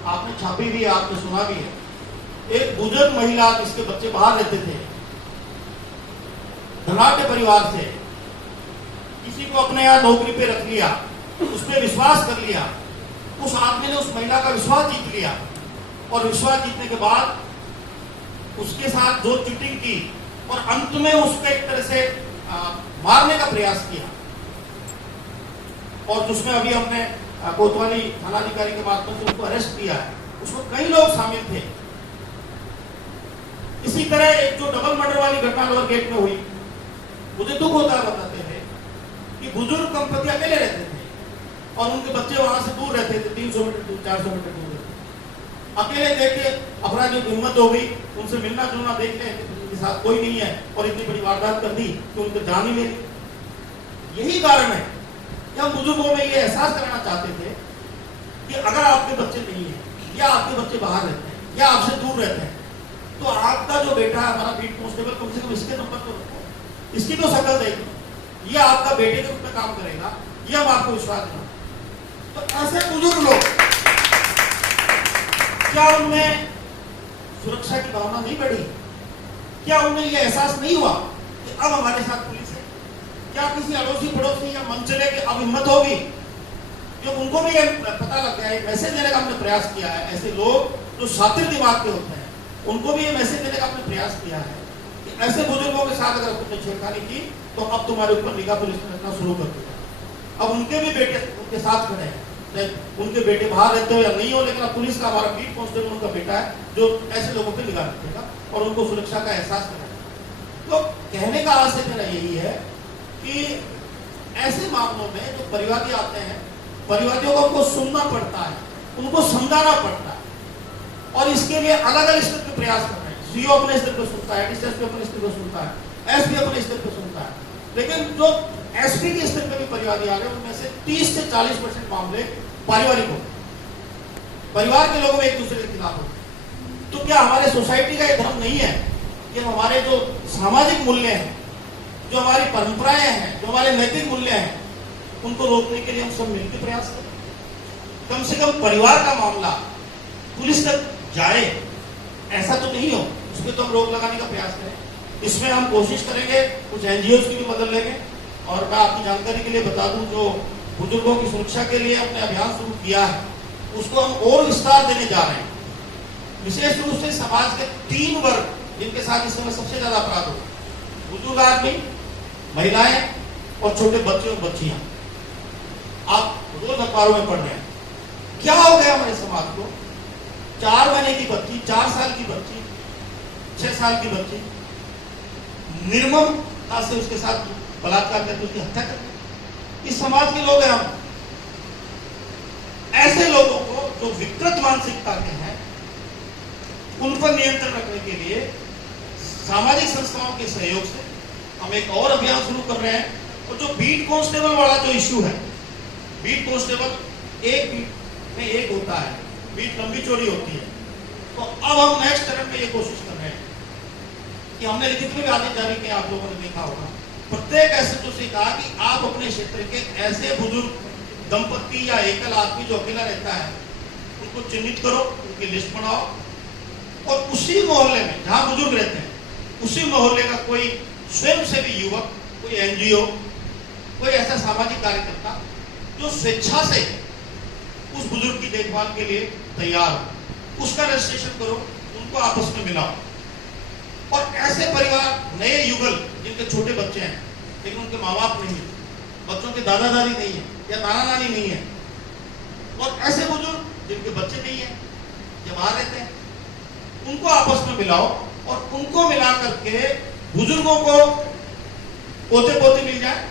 आपने छापी भी है, आपने सुना भी है। एक बुजुर्ग महिला जिसके बच्चे बाहर रहते थे, धनाढ्य परिवार से, किसी को अपने यहाँ नौकरी पे रख लिया, उसमें विश्वास कर लिया, उस आदमी ने उस महिला का विश्वास जीत लिया, और विश्वास जीतने के बाद उसके साथ जो चीटिंग की और अंत में उसको एक तरह से मारने का प्रयास किया, और जिसमें अभी हमने कोतवाली थानाधिकारी के माध्यम से उसको अरेस्ट किया है। उसमें कई लोग शामिल थे। इसी तरह एक जो डबल मर्डर वाली घटना लोअर गेट में हुई, मुझे दुख होता है बताते हुए कि बुजुर्ग दंपति अकेले रहते थे, और उनके बच्चे वहां से दूर रहते थे, 300 मीटर दूर, 400 मीटर दूर रहते। अकेले देख के अपराधियों की हिम्मत हो गई, उनसे मिलना जुलना देख के उनके साथ कोई नहीं है और इतनी बड़ी वारदात कर दी कि उनको जान ही ले ली। यही कारण है कि हम बुजुर्गों में ये एहसास कराना चाहते थे कि अगर आपके बच्चे नहीं है या आपके बच्चे बाहर रहते हैं या आपसे दूर रहते हैं, तो आपका जो बेटा है हमारा बीट कांस्टेबल, कम से कम इसके नंबर तो रखो, इसकी तो शक्ल देखो, ये आपका बेटे के रूप में काम करेगा, ये हम आपको विश्वास दें। तो ऐसे बुजुर्ग लोग, क्या उनमें सुरक्षा की भावना नहीं बढ़ी? क्या उन्हें यह एहसास नहीं हुआ कि अब हमारे साथ पुलिस है? क्या किसी अड़ोसी पड़ोसी या मंचले की अब हिम्मत होगी? जो उनको भी यह पता लग गया है, मैसेज देने का हमने प्रयास किया है। ऐसे लोग जो शातिर दिमाग के होते हैं, उनको भी ये मैसेज देने का हमने प्रयास किया है कि ऐसे बुजुर्गों के साथ अगर तुमने छेड़खानी की तो अब तुम्हारे ऊपर निगाह पुलिस ने रखना शुरू कर दिया। अब उनके भी बेटे उनके साथ खड़े हैं, उनके बेटे बाहर रहते हो या नहीं हो, लेकिन अब पुलिस का हमारा बीट कांस्टेबल उनका बेटा है जो ऐसे लोगों पर निगाह रखेगा और उनको सुरक्षा का एहसास कराएगा। तो कहने का आशय मेरा यही है कि ऐसे मामलों में जो परिवादी आते हैं, परिवादियों को उनको सुनना पड़ता है, उनको समझाना पड़ता है और इसके लिए अलग अलग स्तर के प्रयास कर रहे हैं। सीओ अपने स्तर पर सुनता है, डीएसपी अपने स्तर पर सुनता है, एसपी अपने स्तर पर सुनता है, लेकिन जो एसपी के स्तर पर भी परिवादी आ रहे हैं उनमें से 30 से 40% मामले पारिवारिक हो, परिवार के लोगों में एक दूसरे के खिलाफ हो। तो क्या हमारे सोसाइटी का ये धर्म नहीं है कि हमारे जो सामाजिक मूल्य हैं, जो हमारी परंपराएं हैं, जो हमारे नैतिक मूल्य हैं, उनको रोकने के लिए हम सब मिलकर प्रयास करें? कम से कम परिवार का मामला पुलिस तक जाए, ऐसा तो नहीं हो, उस पर तो हम रोक लगाने का प्रयास करें। इसमें हम कोशिश करेंगे, कुछ एनजीओ की भी मदद लेंगे। और मैं आपकी जानकारी के लिए बता दूं, जो बुजुर्गों की सुरक्षा के लिए हमने अभियान शुरू किया है, उसको हम और विस्तार देने जा रहे हैं। विशेष रूप से समाज के 3 वर्ग जिनके साथ इस समय सबसे ज्यादा अपराध हो, बुजुर्ग आदमी, महिलाएं और छोटे बच्चे और बच्चियां। आप रोज अखबारों में पढ़ रहे हैं, क्या हो गया हमारे समाज को? 4 महीने की बच्ची, 4 साल की बच्ची, 6 साल की बच्ची, निर्ममता से उसके साथ बलात्कार करके उसकी हत्या करके। इस समाज के लोग हैं हम। ऐसे लोगों को जो विकृत मानसिकता के हैं, उन पर नियंत्रण रखने के लिए सामाजिक संस्थाओं के सहयोग से हम एक और अभियान शुरू कर रहे हैं। और जो बीट कांस्टेबल वाला जो इश्यू है, बीट कांस्टेबल एक बीट में एक होता है, बीट लंबी चौड़ी होती है। तो अब हम नेक्स्ट चरण में ये कोशिश कर रहे हैं कि हमने लिखित में भी आदेश जारी किया, आप लोगों ने देखा होगा, प्रत्येक एसएचओ से कहा कि आप अपने क्षेत्र के ऐसे बुजुर्ग दंपत्ति या एकल आदमी जो अकेला रहता है, उनको चिन्हित करो, उनकी लिस्ट बनाओ और उसी मोहल्ले में जहां बुजुर्ग रहते हैं, उसी मोहल्ले का कोई स्वयंसेवी युवक, कोई एनजीओ, कोई ऐसा सामाजिक कार्यकर्ता जो स्वेच्छा से उस बुजुर्ग की देखभाल के लिए तैयार हो, उसका रजिस्ट्रेशन करो, उनको आपस में मिलाओ। और ऐसे परिवार, नए युगल जिनके छोटे बच्चे हैं लेकिन उनके माँ बाप नहीं है, बच्चों के दादा दादी नहीं है या नाना नानी नहीं है, और ऐसे बुजुर्ग जिनके बच्चे नहीं है या बाहर रहते हैं, उनको आपस में मिलाओ और उनको मिला करके बुजुर्गों को पोते पोती मिल जाए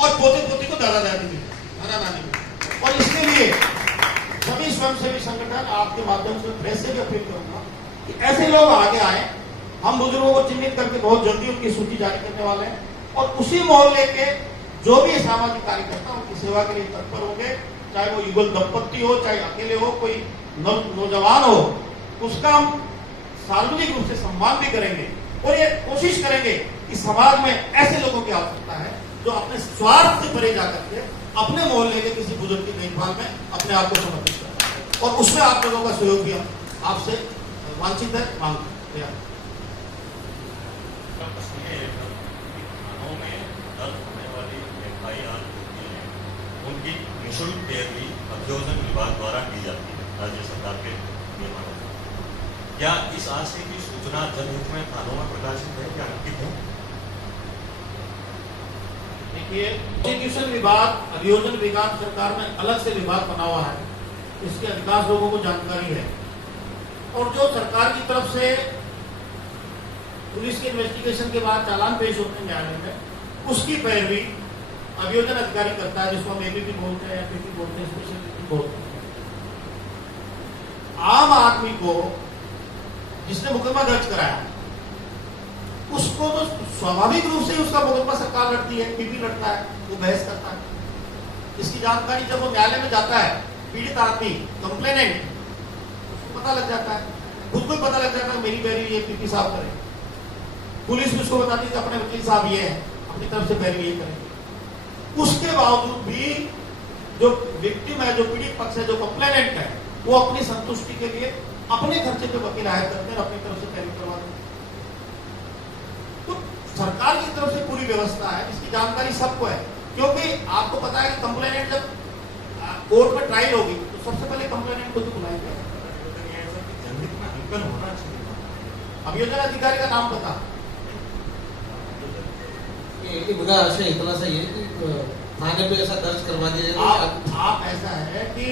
और पोते पोती को दादा दादी मिल जाए, नाना नानी मिल जाए। और इसके लिए सभी स्वयंसेवी संगठन, आपके माध्यम से प्रेस से भी अपील करूंगा कि ऐसे लोग आगे आए। हम बुजुर्गों को चिन्हित करके बहुत जल्दी उनकी सूची जारी करने वाले हैं और उसी मोहल्ले के जो भी सामाजिक कार्यकर्ता उनकी सेवा के लिए तत्पर होंगे, चाहे वो युगल दंपत्ति हो, चाहे अकेले हो, कोई नौजवान हो, उसका हम सार्वजनिक रूप से सम्मान भी करेंगे और ये कोशिश करेंगे कि समाज में ऐसे लोगों की आवश्यकता है जो अपने स्वार्थ से परे जाकर के अपने मोहल्ले के किसी बुजुर्ग की देखभाल में अपने आप को समर्पित करता है। और उसमें आप लोगों का सहयोग भी हम आपसे वांछित है, मांगते हैं। उनकी निःशुल्क पैरवी अभियोजन विभाग द्वारा की जाती है राज्य सरकार के नियमानुसार। क्या इस आशय की सूचना जनहित में थानों में प्रकाशित है या अंकित है? देखिए, प्रोसिक्यूशन विभाग, अभियोजन विभाग सरकार में अलग से विभाग बना हुआ है, इसके अधिकांश लोगों को जानकारी है। और जो सरकार की तरफ से पुलिस के इन्वेस्टिगेशन के बाद चालान पेश होते हैं न्यायालय में, उसकी पैरवी अभियोजन अधिकारी करता है, जिसको हम एबीपी बोलते हैं, एपीपी बोलते हैं, स्पेशल बोलते हैं। आम आदमी को जिसने मुकदमा दर्ज कराया उसको तो स्वाभाविक रूप से उसका मुकदमा सरकार लड़ती है, पीपी लड़ता है, वो बहस करता है। इसकी जानकारी जब वो न्यायालय में जाता है, पीड़ित आदमी कंप्लेनेंट, उसको पता लग जाता है, खुद को पता लग जाता है मेरी पैरवी ये पीपी साहब करे। पुलिस भी उसको बताती है कि अपने वकील साहब ये है, अपनी तरफ से पैरवी ये करें। उसके बावजूद भी जो विक्टिम है, जो पीड़ित पक्ष है, जो कंप्लेनेंट है, वो अपनी संतुष्टि के लिए अपने खर्चे पे वकील हायर करते हैं, अपनी तरफ से पैरवी करवाते हैं। तो सरकार की तरफ से पूरी व्यवस्था है, इसकी जानकारी सबको है, क्योंकि आपको पता है कि कंप्लेनेंट जब कोर्ट में ट्रायल होगी तो सबसे पहले कंप्लेनेंट को तो बुलाएंगे। अभियोजन अधिकारी का नाम पता मुद्दा अशा इतना सा ये कि थाने पे ऐसा दर्ज करवा दिया जाए। आप ऐसा है कि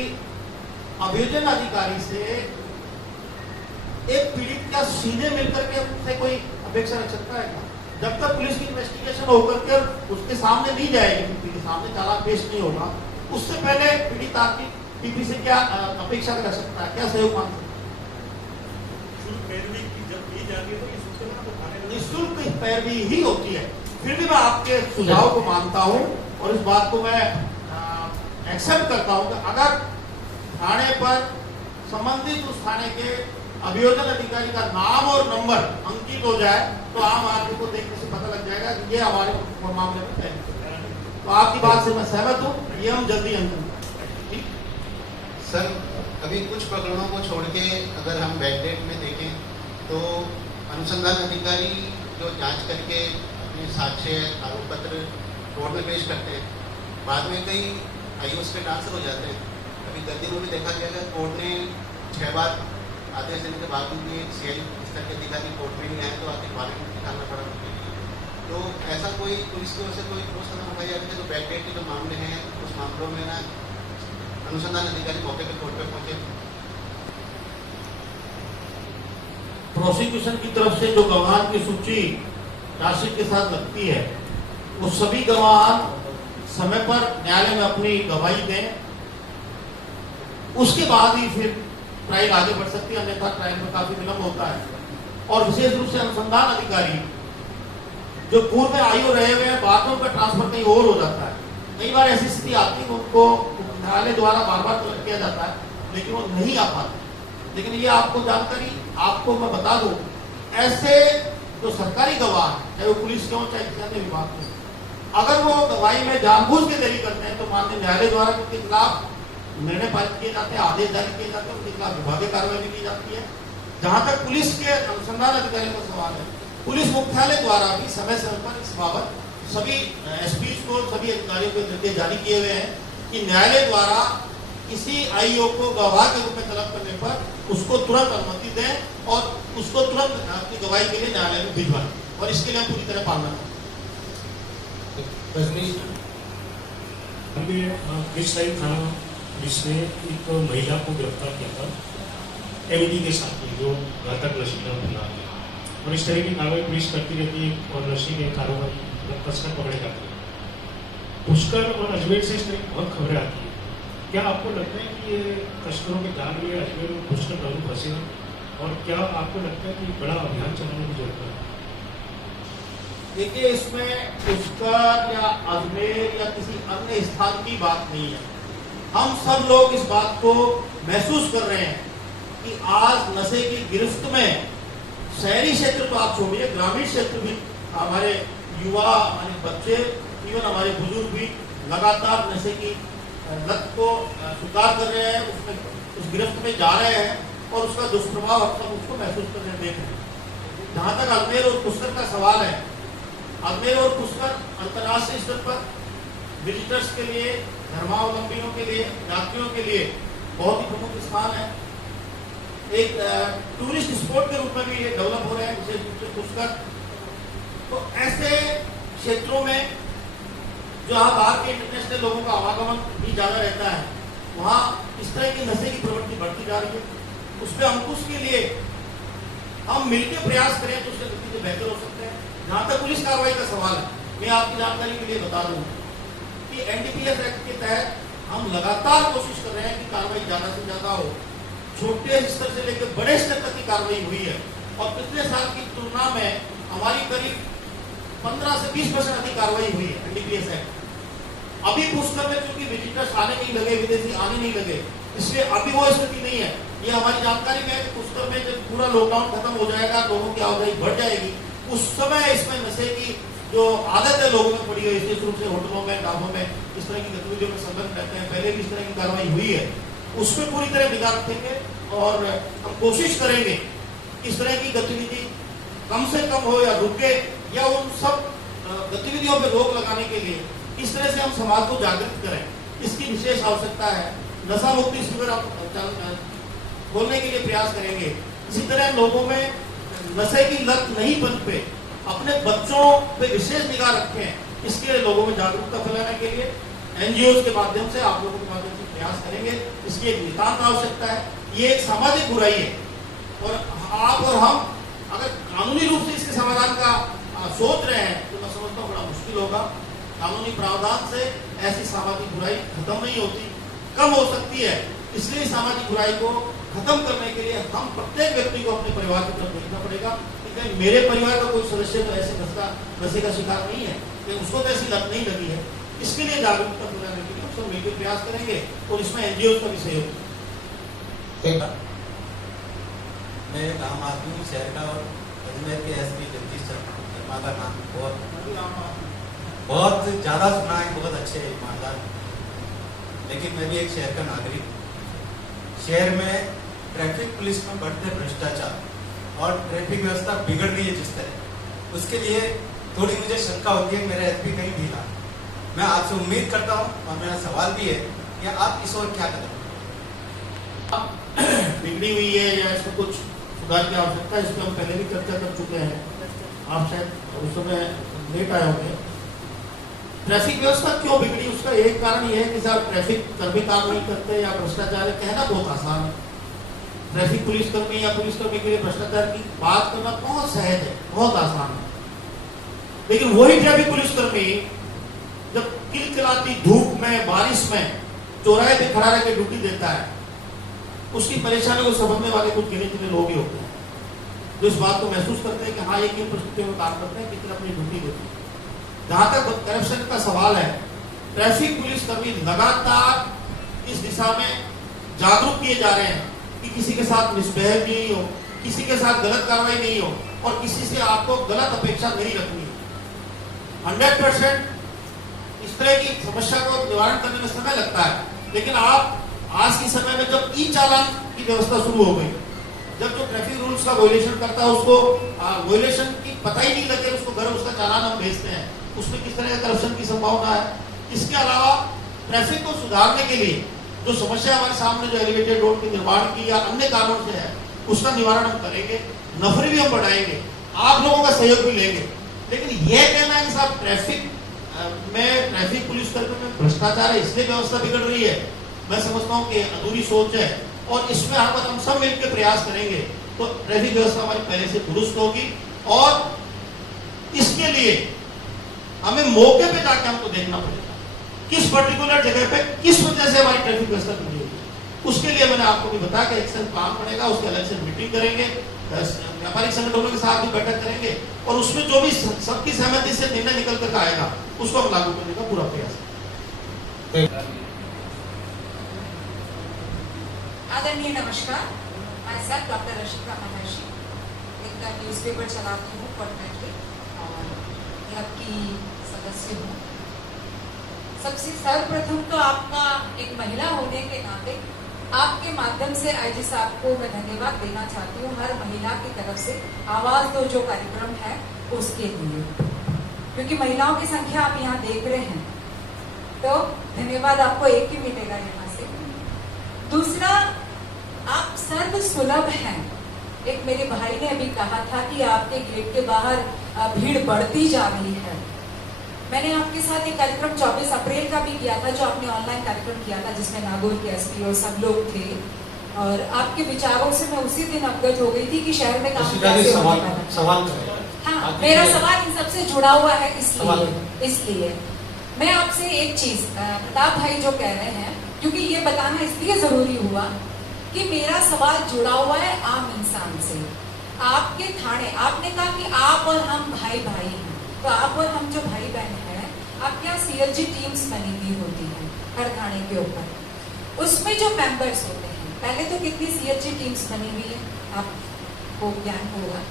अभियोजन अधिकारी से एक पीड़ित का सीधे मिलकर के उससे कोई अपेक्षा रख सकता है क्या? जब तक पुलिस की इन्वेस्टिगेशन होकर के उसके सामने नहीं जाएगी, पीपी के सामने चालान पेश नहीं होगा, उससे पहले पीड़ित आदमी पीपी से क्या अपेक्षा कर सकता है, क्या सहयोग मांग सकता है? निःशुल्क पैरवी ही होती है। फिर भी मैं आपके सुझाव को मानता हूं और इस बात को मैं एक्सेप्ट करता हूं कि अगर थाने पर संबंधित उस थाने के अभियोजन अधिकारी का नाम और नंबर अंकित हो जाए तो आम आदमी को देखने से पता लग जाएगा कि ये हमारे मामले में तय है। तो आपकी बात से मैं सहमत हूं, ये हम जल्दी अंतिम करें। सर, अभी कुछ प्रकरणों को छोड़ के अगर हम बैकडेट में देखें तो अनुसंधान अधिकारी जो जांच करके अपने साक्ष्य आरोप पत्र कोर्ट में पेश करते हैं, बाद में कई आईओएस पे ट्रांसफर हो जाते हैं। अभी गत दिनों में देखा गया कि कोर्ट ने 6 बार आदेश देने के बाद भी सीआई स्तर के अधिकारी कोर्ट में नहीं आए तो आखिर वारंट निकालना पड़ा। तो ऐसा कोई पुलिस की ओर से कोई ठोस कदम उठाया जाता है? तो बैकडेट के जो मामले हैं उस मामलों में ना अनुसंधान अधिकारी मौके पर कोर्ट पे पहुंचे। प्रोसिक्यूशन की तरफ से जो गवाह की सूची चार्जशीट के साथ लगती है, वो सभी गवाह समय पर न्यायालय में अपनी गवाही दें, उसके बाद ही फिर ट्रायल आगे बढ़ सकती है, अन्यथा ट्रायल में काफी विलंब होता है। और विशेष रूप से अनुसंधान अधिकारी जो पूर्व में आयु रहे हुए हैं, बाद में उनका ट्रांसफर कहीं और हो जाता है। कई बार ऐसी स्थिति आती है उनको न्यायालय द्वारा बार बार तलब किया जाता है, लेकिन वो नहीं आ पाते। लेकिन ये आपको जानकारी आपको मैं बता दूं, ऐसे जो सरकारी गवाह है, चाहे वो पुलिस के हो चाहे किसी अन्य विभाग के, अगर वो गवाही में जानबूझ के देरी करते हैं तो माननीय न्यायालय द्वारा उनके खिलाफ निर्णय पारित किए जाते हैं, आदेश जारी किए जाते हैं, उनके खिलाफ विभागीय कार्रवाई भी की जाती है। जहां तक पुलिस के अनुसंधान अधिकारियों का सवाल है, पुलिस मुख्यालय द्वारा भी समय समय पर इस बाबत सभी एसपी को, सभी अधिकारियों को निर्देश जारी किए हुए हैं कि न्यायालय द्वारा किसी आईओ को गवाह के रूप में तलब करने पर उसको तुरंत अनुमति दें और उसको तुरंत अपनी गवाही के लिए न्यायालय में भिजवाएं, और इसके लिए हम पूरी तरह पालना करें। थाना पुलिस ने एक महिला को गिरफ्तार किया था एमडी के साथ में, जो घातक नशे का बना है, और इस तरह की कार्रवाई पुलिस करती रहती है और नशे के कारोबारी तस्कर पकड़े जाते हैं। पुष्कर और अजमेर से इस तरह की बहुत खबरें आती है। क्या आपको लगता है कि ये तस्करों के जाल में अजमेर में पुष्कर जरूर फंसे हैं, और क्या आपको लगता है कि बड़ा अभियान चलाने की जरूरत है? देखिए, इसमें पुष्कर या अजमेर या किसी अन्य स्थान की बात नहीं है। हम सब लोग इस बात को महसूस कर रहे हैं कि आज नशे की गिरफ्त में शहरी क्षेत्र तो आप छोड़िए, ग्रामीण क्षेत्र भी हमारे युवा, हमारे बच्चे, इवन हमारे बुजुर्ग भी लगातार नशे की लत को स्वीकार कर रहे हैं, उसमें उस गिरफ्त में जा रहे हैं, और उसका दुष्प्रभाव हम सब उसको महसूस कर रहे हैं, देख रहे हैं। जहां तक अजमेर और पुष्कर का सवाल है, अजमेर और पुष्कर अंतर्राष्ट्रीय स्तर पर विजिटर्स के लिए, धर्मावलंबियों के लिए, यात्रियों के लिए बहुत ही प्रमुख स्थान है। एक टूरिस्ट स्पॉट के रूप में भी ये डेवलप हो रहे हैं, विशेष रूप से पुष्कर। तो ऐसे क्षेत्रों में जहाँ बाहर के इंटरनेशनल लोगों का आवागमन भी ज्यादा रहता है, वहाँ इस तरह की नशे की प्रवृत्ति बढ़ती जा रही है। उस पर अंकुश के लिए हम मिलकर प्रयास करें तो उसके नतीजे बेहतर हो सकते हैं। जहाँ तक पुलिस कार्रवाई का सवाल है, मैं आपकी जानकारी के लिए बता दूं, कि एनडीपीएस एक्ट के तहत हम लगातार कोशिश कर रहे हैं कि कार्रवाई ज्यादा से ज्यादा हो। छोटे स्तर से लेकर बड़े स्तर तक की कार्रवाई हुई है और पिछले साल की तुलना में हमारी करीब 15 से 20% अधिक कार्रवाई हुई है एनडीपीएस एक्ट। अभी पुष्कर में चूंकि विजिटर्स आने नहीं लगे, विदेशी आने नहीं लगे, इसलिए अभी वो स्थिति नहीं है। ये हमारी जानकारी में है कि पुष्कर में जब पूरा लॉकडाउन खत्म हो जाएगा, लोगों की आवाजाही बढ़ जाएगी, उस समय इसमें नशे की जो आदत है लोगों में पड़ी है, विशेष रूप से होटलों में, ढाबों में इस तरह की गतिविधियों में संलग्न रहते हैं, पहले भी इस तरह की कार्रवाई हुई है, उसमें पूरी तरह निगाह रखेंगे और हम कोशिश करेंगे इस तरह की गतिविधि कम से कम हो या रुके, या उन सब गतिविधियों पर रोक लगाने के लिए इस तरह से हम समाज को जागृत करें, इसकी विशेष आवश्यकता है। नशा मुक्ति शिविर हम खोलने के लिए प्रयास करेंगे। इसी तरह लोगों में नशे की लत नहीं बन पे, अपने बच्चों पे विशेष निगाह रखें, इसके लिए लोगों में जागरूकता फैलाने के लिए एनजीओ के माध्यम से, आप लोगों के माध्यम से प्रयास करेंगे। इसकी एक नितांत आवश्यकता है। ये एक सामाजिक बुराई है और आप और हम अगर कानूनी रूप से इसके समाधान का सोच रहे हैं तो मैं समझता हूँ बड़ा मुश्किल होगा। कानूनी प्रावधान से ऐसी सामाजिक बुराई खत्म नहीं होती, कम हो सकती है। इसलिए सामाजिक बुराई को खत्म करने के लिए हम प्रत्येक व्यक्ति को अपने परिवार की तरफ देखना पड़ेगा कि मेरे परिवार का कोई सदस्य तो ऐसे नशे का शिकार नहीं है, कि उसको तो ऐसी लत नहीं लगी है। इसके लिए जागरूकता फैलाने के लिए हम सब मिलकर प्रयास करेंगे और इसमें एनजीओ का भी सहयोग। मैं एक आम आदमी हूँ शहर का और अजमेर के एसपी जगदीश शर्मा का नाम बहुत ज़्यादा सुना है, बहुत अच्छे ईमानदार, लेकिन मैं भी एक शहर का नागरिक। शहर में ट्रैफिक पुलिस में बढ़ते भ्रष्टाचार और ट्रैफिक व्यवस्था बिगड़ रही है जिस तरह, उसके लिए थोड़ी मुझे शंका होती है मेरा एसपी कहीं ढीला। मैं आपसे उम्मीद करता हूँ और मेरा सवाल भी है कि आप इस ओर क्या करें। बिगड़ी हुई है या इसमें कुछ सुधार की आवश्यकता है, इस पर हम पहले भी चर्चा कर चुके हैं। आप शायद उस समय लेट आए होंगे। ट्रैफिक व्यवस्था क्यों बिगड़ी, उसका एक कारण यह है कि साहब ट्रैफिक कर्मी काम नहीं करते या भ्रष्टाचार है। कहना बहुत आसान है, ट्रैफिक पुलिसकर्मी या पुलिसकर्मी के लिए भ्रष्टाचार की बात करना बहुत सहज है, बहुत आसान है। लेकिन वही ट्रैफिक पुलिसकर्मी जब किलकिलाती धूप में, बारिश में चौराहे पे खड़ा रह के ड्यूटी देता है, उसकी परेशानी को समझने वाले कुछ गिने चुने लोग ही होते हैं जो इस बात को महसूस करते हैं कि हाँ ये किन परिस्थितियों में काम करते हैं, कितने अपनी ड्यूटी देते हैं। जहां तक करप्शन का सवाल है, ट्रैफिक पुलिसकर्मी लगातार इस दिशा में जागरूक किए जा रहे हैं कि किसी के साथ मिसबिहेव नहीं हो, किसी के साथ गलत कार्रवाई नहीं हो और किसी से आपको गलत अपेक्षा नहीं रखनी है। 100% इस तरह की समस्या को निवारण करने में समय लगता है, लेकिन आप आज के समय में जब ई चालान की व्यवस्था शुरू हो गई, जब जो ट्रैफिक रूल्स का वायलेशन करता है उसको वायलेशन की पता ही नहीं लगे, उसको घर उसका चालान हम भेजते हैं, उसमें किस तरह का करप्शन की संभावना है। इसके अलावा ट्रैफिक को सुधारने के लिए जो समस्या हमारे सामने जो एलिवेटेड रोड के निर्माण की या अन्य कारणों से है, उसका निवारण हम करेंगे, नफरी भी हम बढ़ाएंगे, आप लोगों का सहयोग भी लेंगे। लेकिन यह कहना है कि साहब ट्रैफिक में, ट्रैफक पुलिसकर्मी में भ्रष्टाचार है इसलिए व्यवस्था बिगड़ रही है, मैं समझता हूँ कि अधूरी सोच है। और इसमें अगर हम सब मिलकर प्रयास करेंगे तो ट्रैफिक व्यवस्था हमारी पहले से दुरुस्त होगी और इसके लिए हमें मौके पे जाके हमको देखना पड़ेगा किस पर्टिकुलर जगह पे किस वजह से हमारी ट्रैफिक व्यवस्था बिगड़ी होगी। उसके लिए मैंने आपको भी बताया कि एक्शन प्लान बनेगा, उसके अलग से मीटिंग करेंगे, व्यापारिक संगठनों के साथ भी बैठक करेंगे और उसमें जो भी सबकी सहमति से निर्णय निकल कर आएगा उसको हम लागू करने का पूरा प्रयास। आदरणीय नमस्कार, मैं सर डॉक्टर रशिका महर्षि, एक न्यूज़पेपर चलाती हूँ फोर्टनाइटली और क्लब की सदस्य हूँ। सबसे सर्वप्रथम तो आपका एक महिला होने के नाते आपके माध्यम से आईजी साहब को मैं धन्यवाद देना चाहती हूँ, हर महिला की तरफ से आवाज दो जो कार्यक्रम है उसके लिए, क्योंकि महिलाओं की संख्या आप यहाँ देख रहे हैं तो धन्यवाद आपको एक ही मिलेगा यहाँ से। दूसरा, आप सर्व सुलभ हैं। एक मेरे भाई ने अभी कहा था कि आपके गेट के बाहर भीड़ बढ़ती जा रही है। मैंने आपके साथ एक कार्यक्रम 24 अप्रैल का भी किया था, जो आपने ऑनलाइन कार्यक्रम किया था जिसमें नागौर के एसपी और सब लोग थे और आपके विचारों से मैं उसी दिन अवगत हो गई थी कि शहर में काम कैसे होने वाला है। हाँ, मेरा सवाल इन सबसे जुड़ा हुआ है इसलिए मैं आपसे एक चीज, प्रताप भाई जो कह रहे हैं, क्योंकि ये बताना इसलिए जरूरी हुआ कि मेरा सवाल जुड़ा हुआ है आम इंसान से। आपके थाने, आपने कहा कि आप और हम भाई भाई हैं, तो आप और हम जो भाई बहन हैं, आपके यहाँ CLG टीम्स बनी हुई होती हैं हर थाने के ऊपर। उसमें जो मेंबर्स होते हैं, पहले तो कितनी CLG टीम्स बनी हुई है आपको ज्ञान होगा।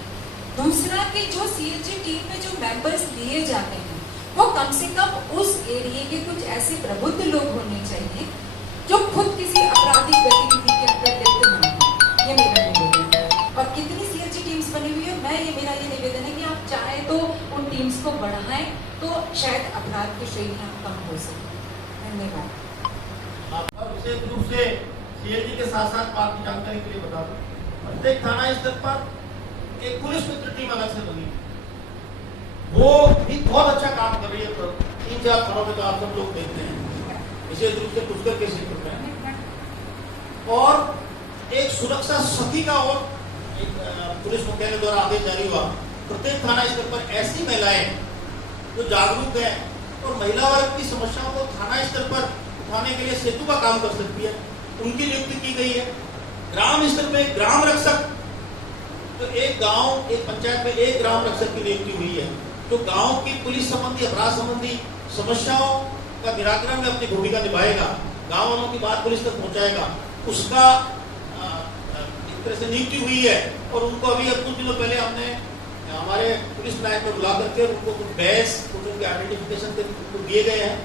दूसरा कि जो CLG टीम में जो मेंबर्स लिए जाते हैं वो कम से कम उस एरिया के कुछ ऐसे प्रबुद्ध लोग होने चाहिए जो खुद किसी आपराधिक गतिविधि के अंदर लिप्त न हो। ये मेरा निवेदन है। और कितनी CLG टीम्स बनी हुई है, मेरा ये निवेदन है कि आप चाहें तो उन टीम्स को बढ़ाएं तो शायद अपराध की श्रेणियां कम हो सके। धन्यवाद। और विशेष रूप से CLG के साथ साथ आपकी जानकारी के लिए बता दूं, प्रत्येक थाना स्तर पर एक पुलिस मित्र टीम अलग से बनी, वो भी बहुत अच्छा काम कर रही है। 3-4 थानों में तो आप सब लोग देखते हैं, विशेष रूप से पुष्कर के क्षेत्र में। और एक सुरक्षा सखी का और एक पुलिस मुख्यालय द्वारा आदेश जारी हुआ, प्रत्येक थाना स्तर पर ऐसी महिलाएं जो जागरूक है और महिला वर्ग की समस्याओं को थाना स्तर पर उठाने के लिए सेतु का काम कर सकती है, उनकी नियुक्ति की गई है। ग्राम स्तर में ग्राम रक्षक, तो एक गांव, एक पंचायत में एक ग्राम रक्षक की नियुक्ति हुई है, जो गांव की पुलिस संबंधी, अपराध संबंधी समस्याओं का निराकरण में अपनी भूमिका निभाएगा, गांव वालों की बात पुलिस तक पहुंचाएगा, उसका एक तरह से नियुक्ति हुई है। और उनको अभी कुछ दिनों पहले हमने हमारे पुलिस नायक में बुला करके उनको कुछ बैच, कुछ उनके आइडेंटिफिकेशन के उनको दिए गए हैं,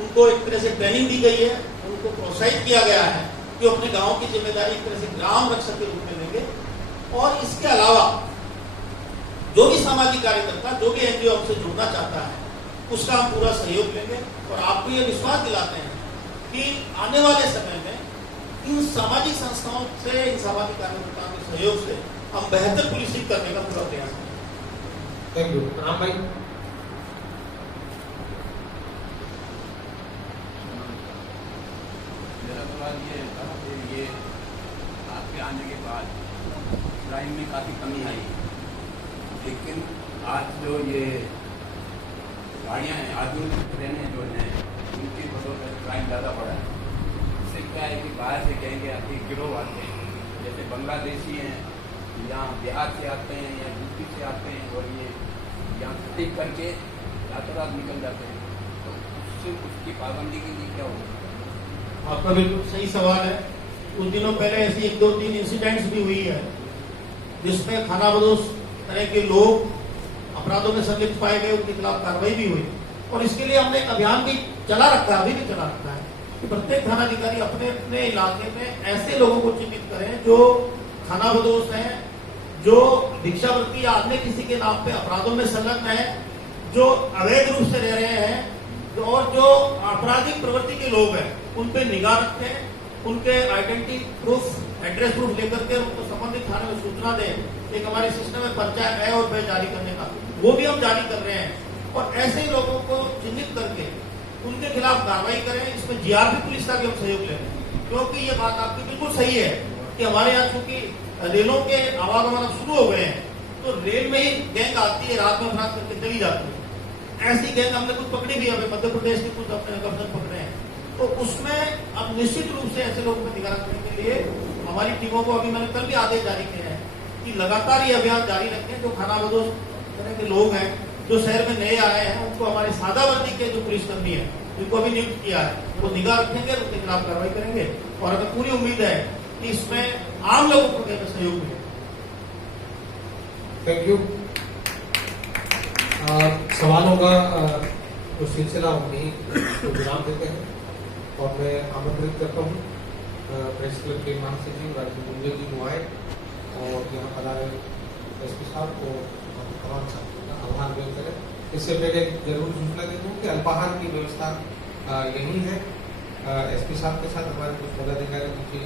उनको एक तरह से ट्रेनिंग दी गई है, उनको प्रोत्साहित किया गया है कि अपने गाँव की जिम्मेदारी एक तरह से ग्राम रक्षक के रूप में लेंगे। और इसके अलावा जो भी सामाजिक कार्यकर्ता, जो भी NGO हमसे जुड़ना चाहता है, उसका हम पूरा सहयोग लेंगे। और आपको ये विश्वास दिलाते हैं कि आने वाले समय में इन सामाजिक संस्थाओं से, इन सामाजिक कार्यकर्ताओं के सहयोग से हम बेहतर पुलिसिंग करने का पूरा प्रयास करेंगे। Thank you. राम भाई। मेरा सवाल ये था कि ये आपके आने के बाद क्राइम में काफ़ी कमी आई, लेकिन आज जो ये गाड़ियाँ हैं, आधुनिक ट्रेनें जो हैं, उनकी बदौलत क्राइम ज़्यादा बढ़ा है। इससे क्या है कि बाहर से कहेंगे आपके गिरोह आते हैं, जैसे बांग्लादेशी हैं, यहाँ बिहार से आते हैं या यूपी से आते हैं, और ये यहाँ टिक करके रातों रात निकल जाते हैं, तो उससे उसकी पाबंदी के लिए क्या होगा? आपका बिल्कुल सही सवाल है। कुछ दिनों पहले ऐसी 1-2-3 इंसिडेंट्स भी हुई है जिसमें खानाबदोश तरह के लोग अपराधों में संलिप्त पाए गए, उनके खिलाफ कार्रवाई भी हुई। और इसके लिए हमने एक अभियान भी चला रखा है, अभी भी चला रखा है, कि प्रत्येक थानाधिकारी अपने अपने इलाके में ऐसे लोगों को चिन्हित करें जो खानाबदोश हैं, जो भिक्षावृत्ति या अन्य किसी के नाम पे अपराधों में संलग्न है, जो अवैध रूप से रह रहे हैं, और जो आपराधिक प्रवृत्ति के लोग हैं, उन पे निगाह रखें, उनके आइडेंटिटी प्रूफ, एड्रेस प्रूफ लेकर के उनको संबंधित थाने में सूचना दें। एक हमारे सिस्टम में पर्चा है और वह जारी करने का, वो भी हम जारी कर रहे हैं। और ऐसे लोगों को चिन्हित करके उनके खिलाफ कार्रवाई करें। इसमें GRP पुलिस का भी हम सहयोग ले रहे हैं, क्योंकि ये बात आपकी बिल्कुल सही है कि हमारे यहाँ चूंकि रेलों के आवागमन शुरू हो गए हैं, तो रेल में ही गैंग आती है, रात में अपराध करके चली जाती है। ऐसी गैंग हमने कुछ पकड़ी भी है, मध्य प्रदेश के कुछ अपने गवर्नर पकड़े हैं। तो उसमें अब निश्चित रूप से ऐसे लोगों पर निगाह रखने के लिए हमारी टीमों को, अभी मैंने कल भी आदेश जारी किए हैं कि लगातार ये अभियान जारी रखें। जो खानाबदोश तरह के लोग हैं, जो शहर में नए आए हैं, उनको हमारे सादा वर्दी के जो पुलिसकर्मी है, जिनको अभी नियुक्त किया है, वो निगाह रखेंगे, उनके खिलाफ कार्रवाई करेंगे। और हमें पूरी उम्मीद है कि इसमें आम लोगों को सहयोग मिले। Thank you. सवालों का जो सिलसिला वहीं तो विराम देते हैं, और मैं आमंत्रित करता हूँ प्रेस क्लब के महासचिव राजीव गुंजे जी को आए और यहाँ पधारे SP साहब को तमाम साथियों का आभार व्यक्त करें। इससे पहले जरूर सूचना दे दूँ कि अल्पाहार की व्यवस्था यही है। SP साहब के साथ हमारे कुछ पदाधिकारी नीचे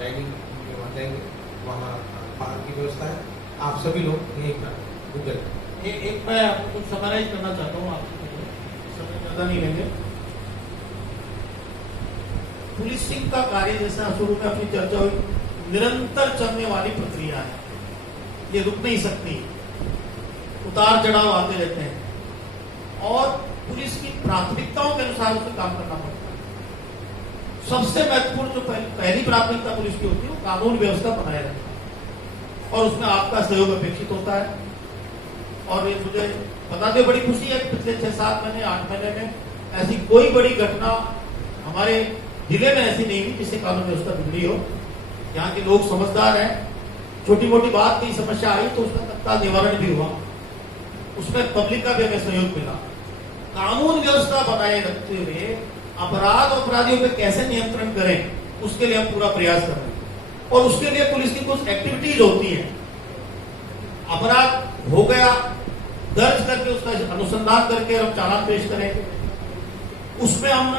डाइनिंग में वहाँ जाएंगे, वहाँ अल्पाहार की व्यवस्था है। आप सभी लोग यही करें। एक मैं आपको कुछ समराइज करना चाहता हूँ, आपसे समय ज्यादा नहीं लेंगे। पुलिसिंग का कार्य, जैसा शुरू में अपनी चर्चा हुई, निरंतर चलने वाली प्रक्रिया है, ये रुक नहीं सकती, उतार चढ़ाव आते रहते हैं। और पुलिस की प्राथमिकताओं के अनुसार उसको काम करना पड़ता है। सबसे महत्वपूर्ण जो पहली प्राथमिकता पुलिस की होती है वो कानून व्यवस्था बनाए रखना, और उसमें आपका सहयोग अपेक्षित होता है। और ये मुझे बताते बड़ी खुशी है कि पिछले 6-7 महीने 8 महीने में ऐसी कोई बड़ी घटना हमारे जिले में ऐसी नहीं हुई जिससे कानून व्यवस्था बिगड़ी हो। यहाँ के लोग समझदार हैं, छोटी मोटी बात की समस्या आई तो उसका तत्काल निवारण भी हुआ, उसमें पब्लिक का भी हमें सहयोग मिला। कानून व्यवस्था बनाए रखते हुए अपराध और अपराधियों पे कैसे नियंत्रण करें उसके लिए हम पूरा प्रयास कर रहे हैं। और उसके लिए पुलिस की कुछ एक्टिविटीज होती है। अपराध हो गया, दर्ज करके उसका अनुसंधान करके हम चालान पेश करेंगे, उसमें हम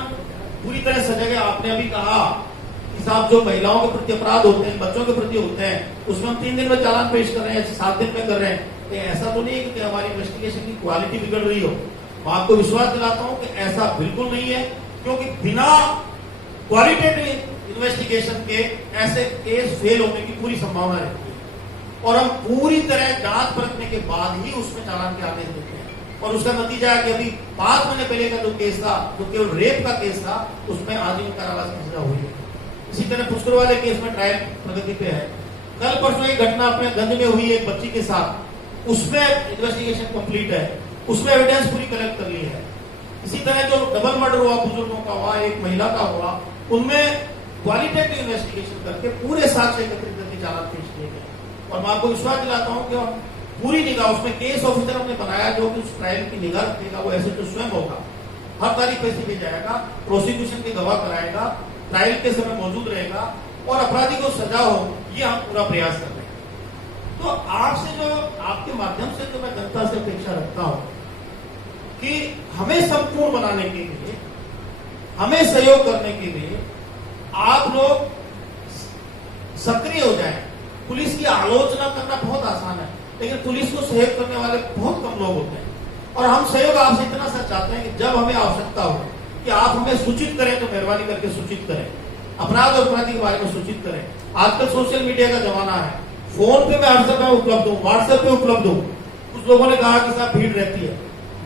पूरी तरह सजेंगे। आपने अभी कहा कि साहब जो महिलाओं के प्रति अपराध होते हैं, बच्चों के प्रति होते हैं, उसमें हम 3 दिन में चालान पेश कर रहे हैं, 7 दिन में कर रहे हैं। तो ऐसा तो नहीं है कि हमारी इन्वेस्टिगेशन की क्वालिटी बिगड़ रही हो। मैं आपको विश्वास दिलाता हूं कि ऐसा बिल्कुल नहीं है, क्योंकि बिना क्वालिटेटिव इन्वेस्टिगेशन के ऐसे केस फेल होने की पूरी संभावना रहती है। और हम पूरी तरह जांच परखने के बाद ही उसमें चालान के आदेश देते हैं। और उसका नतीजा है कि अभी 5 महीने पहले का जो केस था, जो केवल रेप का केस था, उसमें आजीवन कारावास की सजा हुई है। इसी तरह पुष्कर वाले केस में ट्रायल प्रगति पे है। कल परसों एक घटना अपने गंज में हुई एक बच्ची के साथ, उसमें इन्वेस्टिगेशन कंप्लीट है, उसमें एविडेंस पूरी कलेक्ट कर ली है। इसी तरह जो डबल मर्डर हुआ, बुजुर्गों का हुआ, एक महिला का हुआ, उनमें क्वालिटेटिव इन्वेस्टिगेशन करके पूरे साक्ष्य एकत्रित करके चालान पेश किए गए। और मैं आपको विश्वास दिलाता हूं कि पूरी निगाह उसमें केस ऑफिसर हमने बनाया जो कि उस ट्रायल की निगाह रखेगा, वो ऐसे तो स्वयं होगा, हर तारीख पैसे भी जाएगा, प्रोसिक्यूशन की गवाह कराएगा, ट्रायल के समय मौजूद रहेगा और अपराधी को सजा हो, ये हम पूरा प्रयास कर रहे हैं। तो आपसे जो, आपके माध्यम से जो मैं जनता से अपेक्षा रखता हूं कि हमें संपूर्ण बनाने के लिए, हमें सहयोग करने के लिए आप लोग सक्रिय हो जाएं। पुलिस की आलोचना करना बहुत आसान है, लेकिन पुलिस को सहयोग करने वाले बहुत कम लोग होते हैं। और हम सहयोग आपसे इतना सा चाहते हैं कि जब हमें आवश्यकता हो कि आप हमें सूचित करें तो मेहरबानी करके सूचित करें, अपराध और अपराधी के बारे में सूचित करें। आजकल सोशल मीडिया का जमाना है, फोन पे मैं हर समय उपलब्ध हूँ, व्हाट्सएप पे उपलब्ध हूँ। कुछ लोगों ने कहा कि साहब भीड़ रहती है,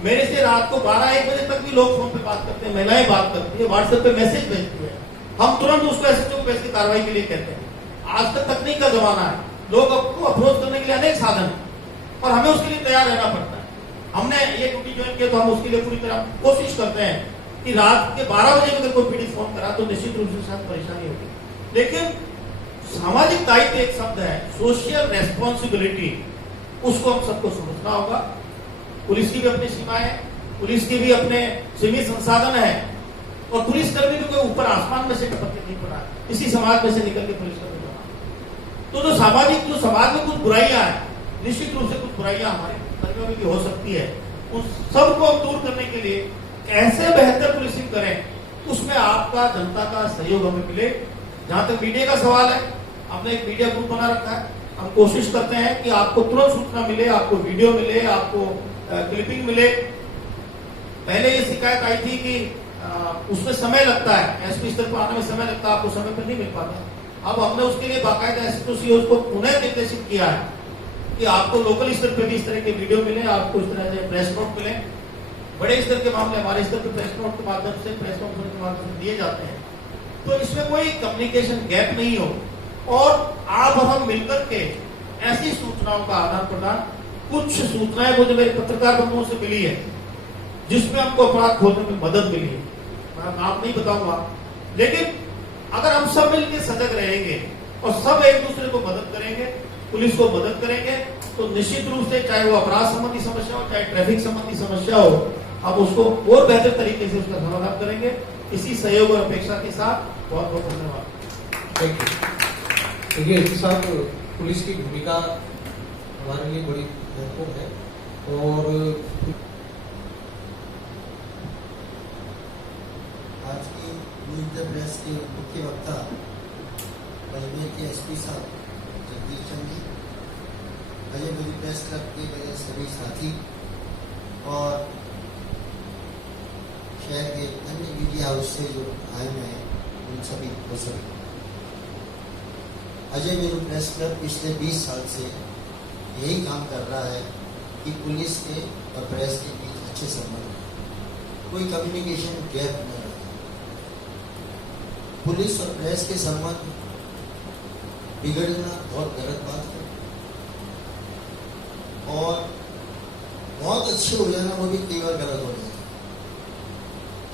मेरे से रात को 12-1 बजे तक भी लोग फोन पे बात करते हैं, महिलाएं बात करती है, व्हाट्सएप पे मैसेज भेजती है, हम तुरंत उसको एसएचओ को भेज के कार्रवाई के लिए कहते हैं। आजकल तकनीक का जमाना है, लोग आपको अप्रोच करने के लिए अनेक साधन है और हमें उसके लिए तैयार रहना पड़ता है। हमने ये ड्यूटी ज्वाइन किया तो हम उसके लिए पूरी तरह कोशिश करते हैं कि रात के 12 बजे अगर कोई पीड़ित फोन करा तो निश्चित रूप से साथ परेशानी होगी। लेकिन सामाजिक दायित्व एक शब्द है, सोशल रेस्पॉन्सिबिलिटी, उसको हम सबको समझना होगा। पुलिस की भी अपनी सीमाएं, पुलिस की भी अपने सीमित संसाधन है और पुलिसकर्मी को कोई ऊपर आसमान में से टपक के नहीं पड़ा, इसी समाज में से निकल के पुलिसकर्मी बना। तो जो सामाजिक, जो समाज में कुछ बुराइयां हैं, निश्चित रूप से कुछ बुराइयां हमारे कर्मियों में भी हो सकती है, उन सबको दूर करने के लिए कैसे बेहतर पुलिसिंग करें, उसमें आपका, जनता का सहयोग हमें मिले। जहां तक मीडिया का सवाल है, हमने एक मीडिया ग्रुप बना रखा है, हम कोशिश करते हैं कि आपको तुरंत सूचना मिले, आपको वीडियो मिले, आपको क्लिपिंग मिले। पहले ये शिकायत आई थी कि उसमें समय लगता है, एसपी स्तर पर आने में समय लगता है, आपको समय पर नहीं मिल पाता। अब हमने उसके लिए बाकायदा एसपी को पुनः निर्देशित किया है कि आपको लोकल स्तर पर भी इस तरह के वीडियो मिले, आपको इस तरह से प्रेस नोट मिले। बड़े स्तर के मामले हमारे स्तर पर प्रेस नोट के माध्यम से, प्रेस कॉन्फ्रेंस के माध्यम से दिए जाते हैं, तो इसमें कोई कम्युनिकेशन गैप नहीं हो और आप और हम मिलकर के ऐसी सूचनाओं का आदान प्रदान, कुछ सूचनाएं मुझे मेरे पत्रकार बंधुओं से मिली है जिसमें हमको अपराध खोलने में मदद मिली है, मैं नाम नहीं बताऊंगा, लेकिन अगर हम सब मिलकर सजग रहेंगे और सब एक दूसरे को मदद करेंगे, पुलिस को मदद करेंगे, तो निश्चित रूप से चाहे वो अपराध संबंधी समस्या हो, चाहे ट्रैफिक संबंधी समस्या हो, हम उसको और बेहतर तरीके से उसका समाधान करेंगे। इसी सहयोग और अपेक्षा के साथ बहुत बहुत धन्यवाद। Thank you. देखिए साहब, पुलिस की भूमिका हमारे लिए बड़ी महत्वपूर्ण है और आज की न्यूज द प्रेस के मुख्य वक्ता अजमेर के एसपी साहब जगदीश चंद जी, अजमेर प्रेस क्लब के मेरे सभी साथी और शहर के अन्य मीडिया हाउस से जो आए हुए हैं उन सभी को सभी। अजय मेरू प्रेस क्लब पिछले 20 साल से यही काम कर रहा है कि पुलिस के और प्रेस के बीच अच्छे संबंध, कोई कम्युनिकेशन गैप न रहे। पुलिस और प्रेस के संबंध बिगड़ना बहुत गलत बात है, और बहुत अच्छे हो जाना वो भी कई बार गलत हो जाता है।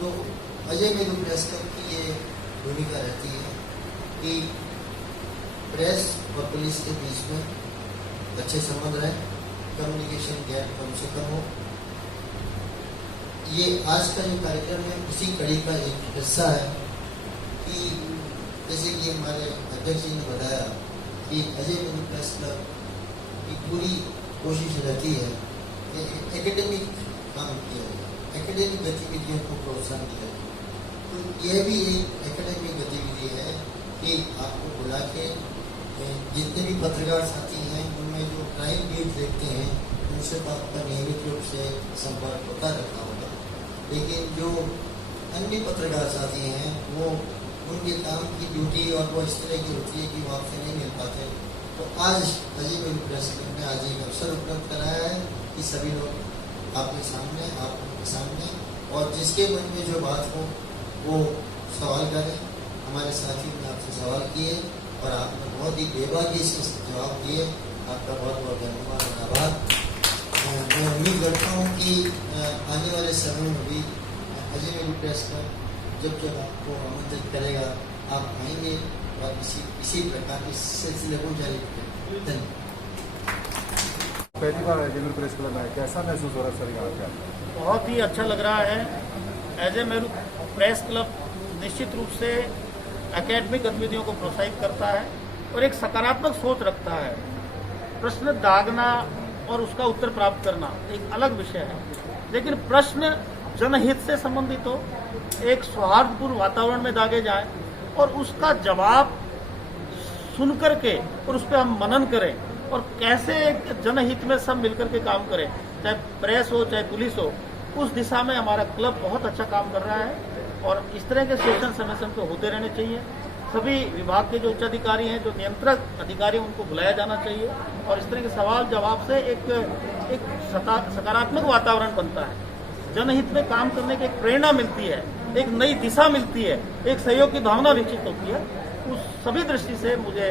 तो अजय मेरू प्रेस क्लब की ये भूमिका रहती है कि प्रेस और पुलिस के बीच में अच्छे संबंध रहे, कम्युनिकेशन गैप कम से कम हो। ये आज का जो कार्यक्रम है उसी कड़ी का एक हिस्सा है कि जैसे कि हमारे अध्यक्ष जी ने बताया कि अजय मेरू प्रेस क्लब की पूरी कोशिश रहती है कि एकेडमिक काम किया जाए, एकेडमिक गतिविधियों को प्रोत्साहन दिया जाए। तो यह भी एक एकेडमिक गतिविधि है कि आपको बुला के जितने भी पत्रकार साथी हैं उनमें जो क्राइम न्यूज देखते हैं उनसे तो आपका नियमित रूप से संपर्क होता रखा होगा, लेकिन जो अन्य पत्रकार साथी हैं वो उनके काम की ड्यूटी और वो इस तरह की होती है कि वो आपसे नहीं मिल पाते। तो आज अजय मेरू प्रेस क्लब ने आज एक अवसर उपलब्ध कराया है कि सभी लोग आपके सामने, आप उनके सामने, और जिसके मन में जो बात हो वो सवाल करें। हमारे साथियों ने आपसे सवाल किए और आपने बहुत ही बेबाकी से जवाब दिए। आपका बहुत बहुत धन्यवाद और आभार। मैं उम्मीद करता हूँ कि आने वाले समय में भी अजय मेरू प्रेस क्लब जब आपको आमंत्रित करेगा आप आएंगे और इसी प्रकार के सिलसिले को जारी रखेंगे। धन्यवाद। पहली बार अजय मेरू प्रेस क्लब में कैसा महसूस हो रहा है सर यहाँ पे? बहुत ही अच्छा लग रहा है। अजय मेरू प्रेस क्लब निश्चित रूप से एकेडमिक गतिविधियों को प्रोत्साहित करता है और एक सकारात्मक सोच रखता है। प्रश्न दागना और उसका उत्तर प्राप्त करना एक अलग विषय है, लेकिन प्रश्न जनहित से संबंधित हो, एक सौहार्दपूर्ण वातावरण में दागे जाए और उसका जवाब सुन करके और उस पर हम मनन करें और कैसे जनहित में सब मिलकर के काम करें, चाहे प्रेस हो चाहे पुलिस हो, उस दिशा में हमारा क्लब बहुत अच्छा काम कर रहा है। और इस तरह के सेशन समय समय तो होते रहने चाहिए। सभी विभाग के जो उच्च अधिकारी हैं, जो नियंत्रक अधिकारी हैं, उनको बुलाया जाना चाहिए और इस तरह के सवाल जवाब से एक सकारात्मक वातावरण बनता है, जनहित में काम करने की एक प्रेरणा मिलती है, एक नई दिशा मिलती है, एक सहयोग की भावना विकसित होती है। उस सभी दृष्टि से मुझे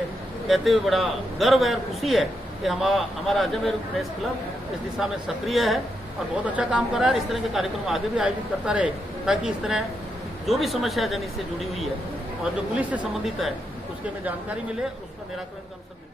कहते हुए बड़ा गर्व है और खुशी है कि हमारा अजय मेरू प्रेस क्लब इस दिशा में सक्रिय है और बहुत अच्छा काम कर रहा है। इस तरह के कार्यक्रम आगे भी आयोजित करता रहे ताकि इस तरह जो भी समस्या जनहित से जुड़ी हुई है और जो पुलिस से संबंधित है उसके में जानकारी मिले और उसका निराकरण का अवसर मिले।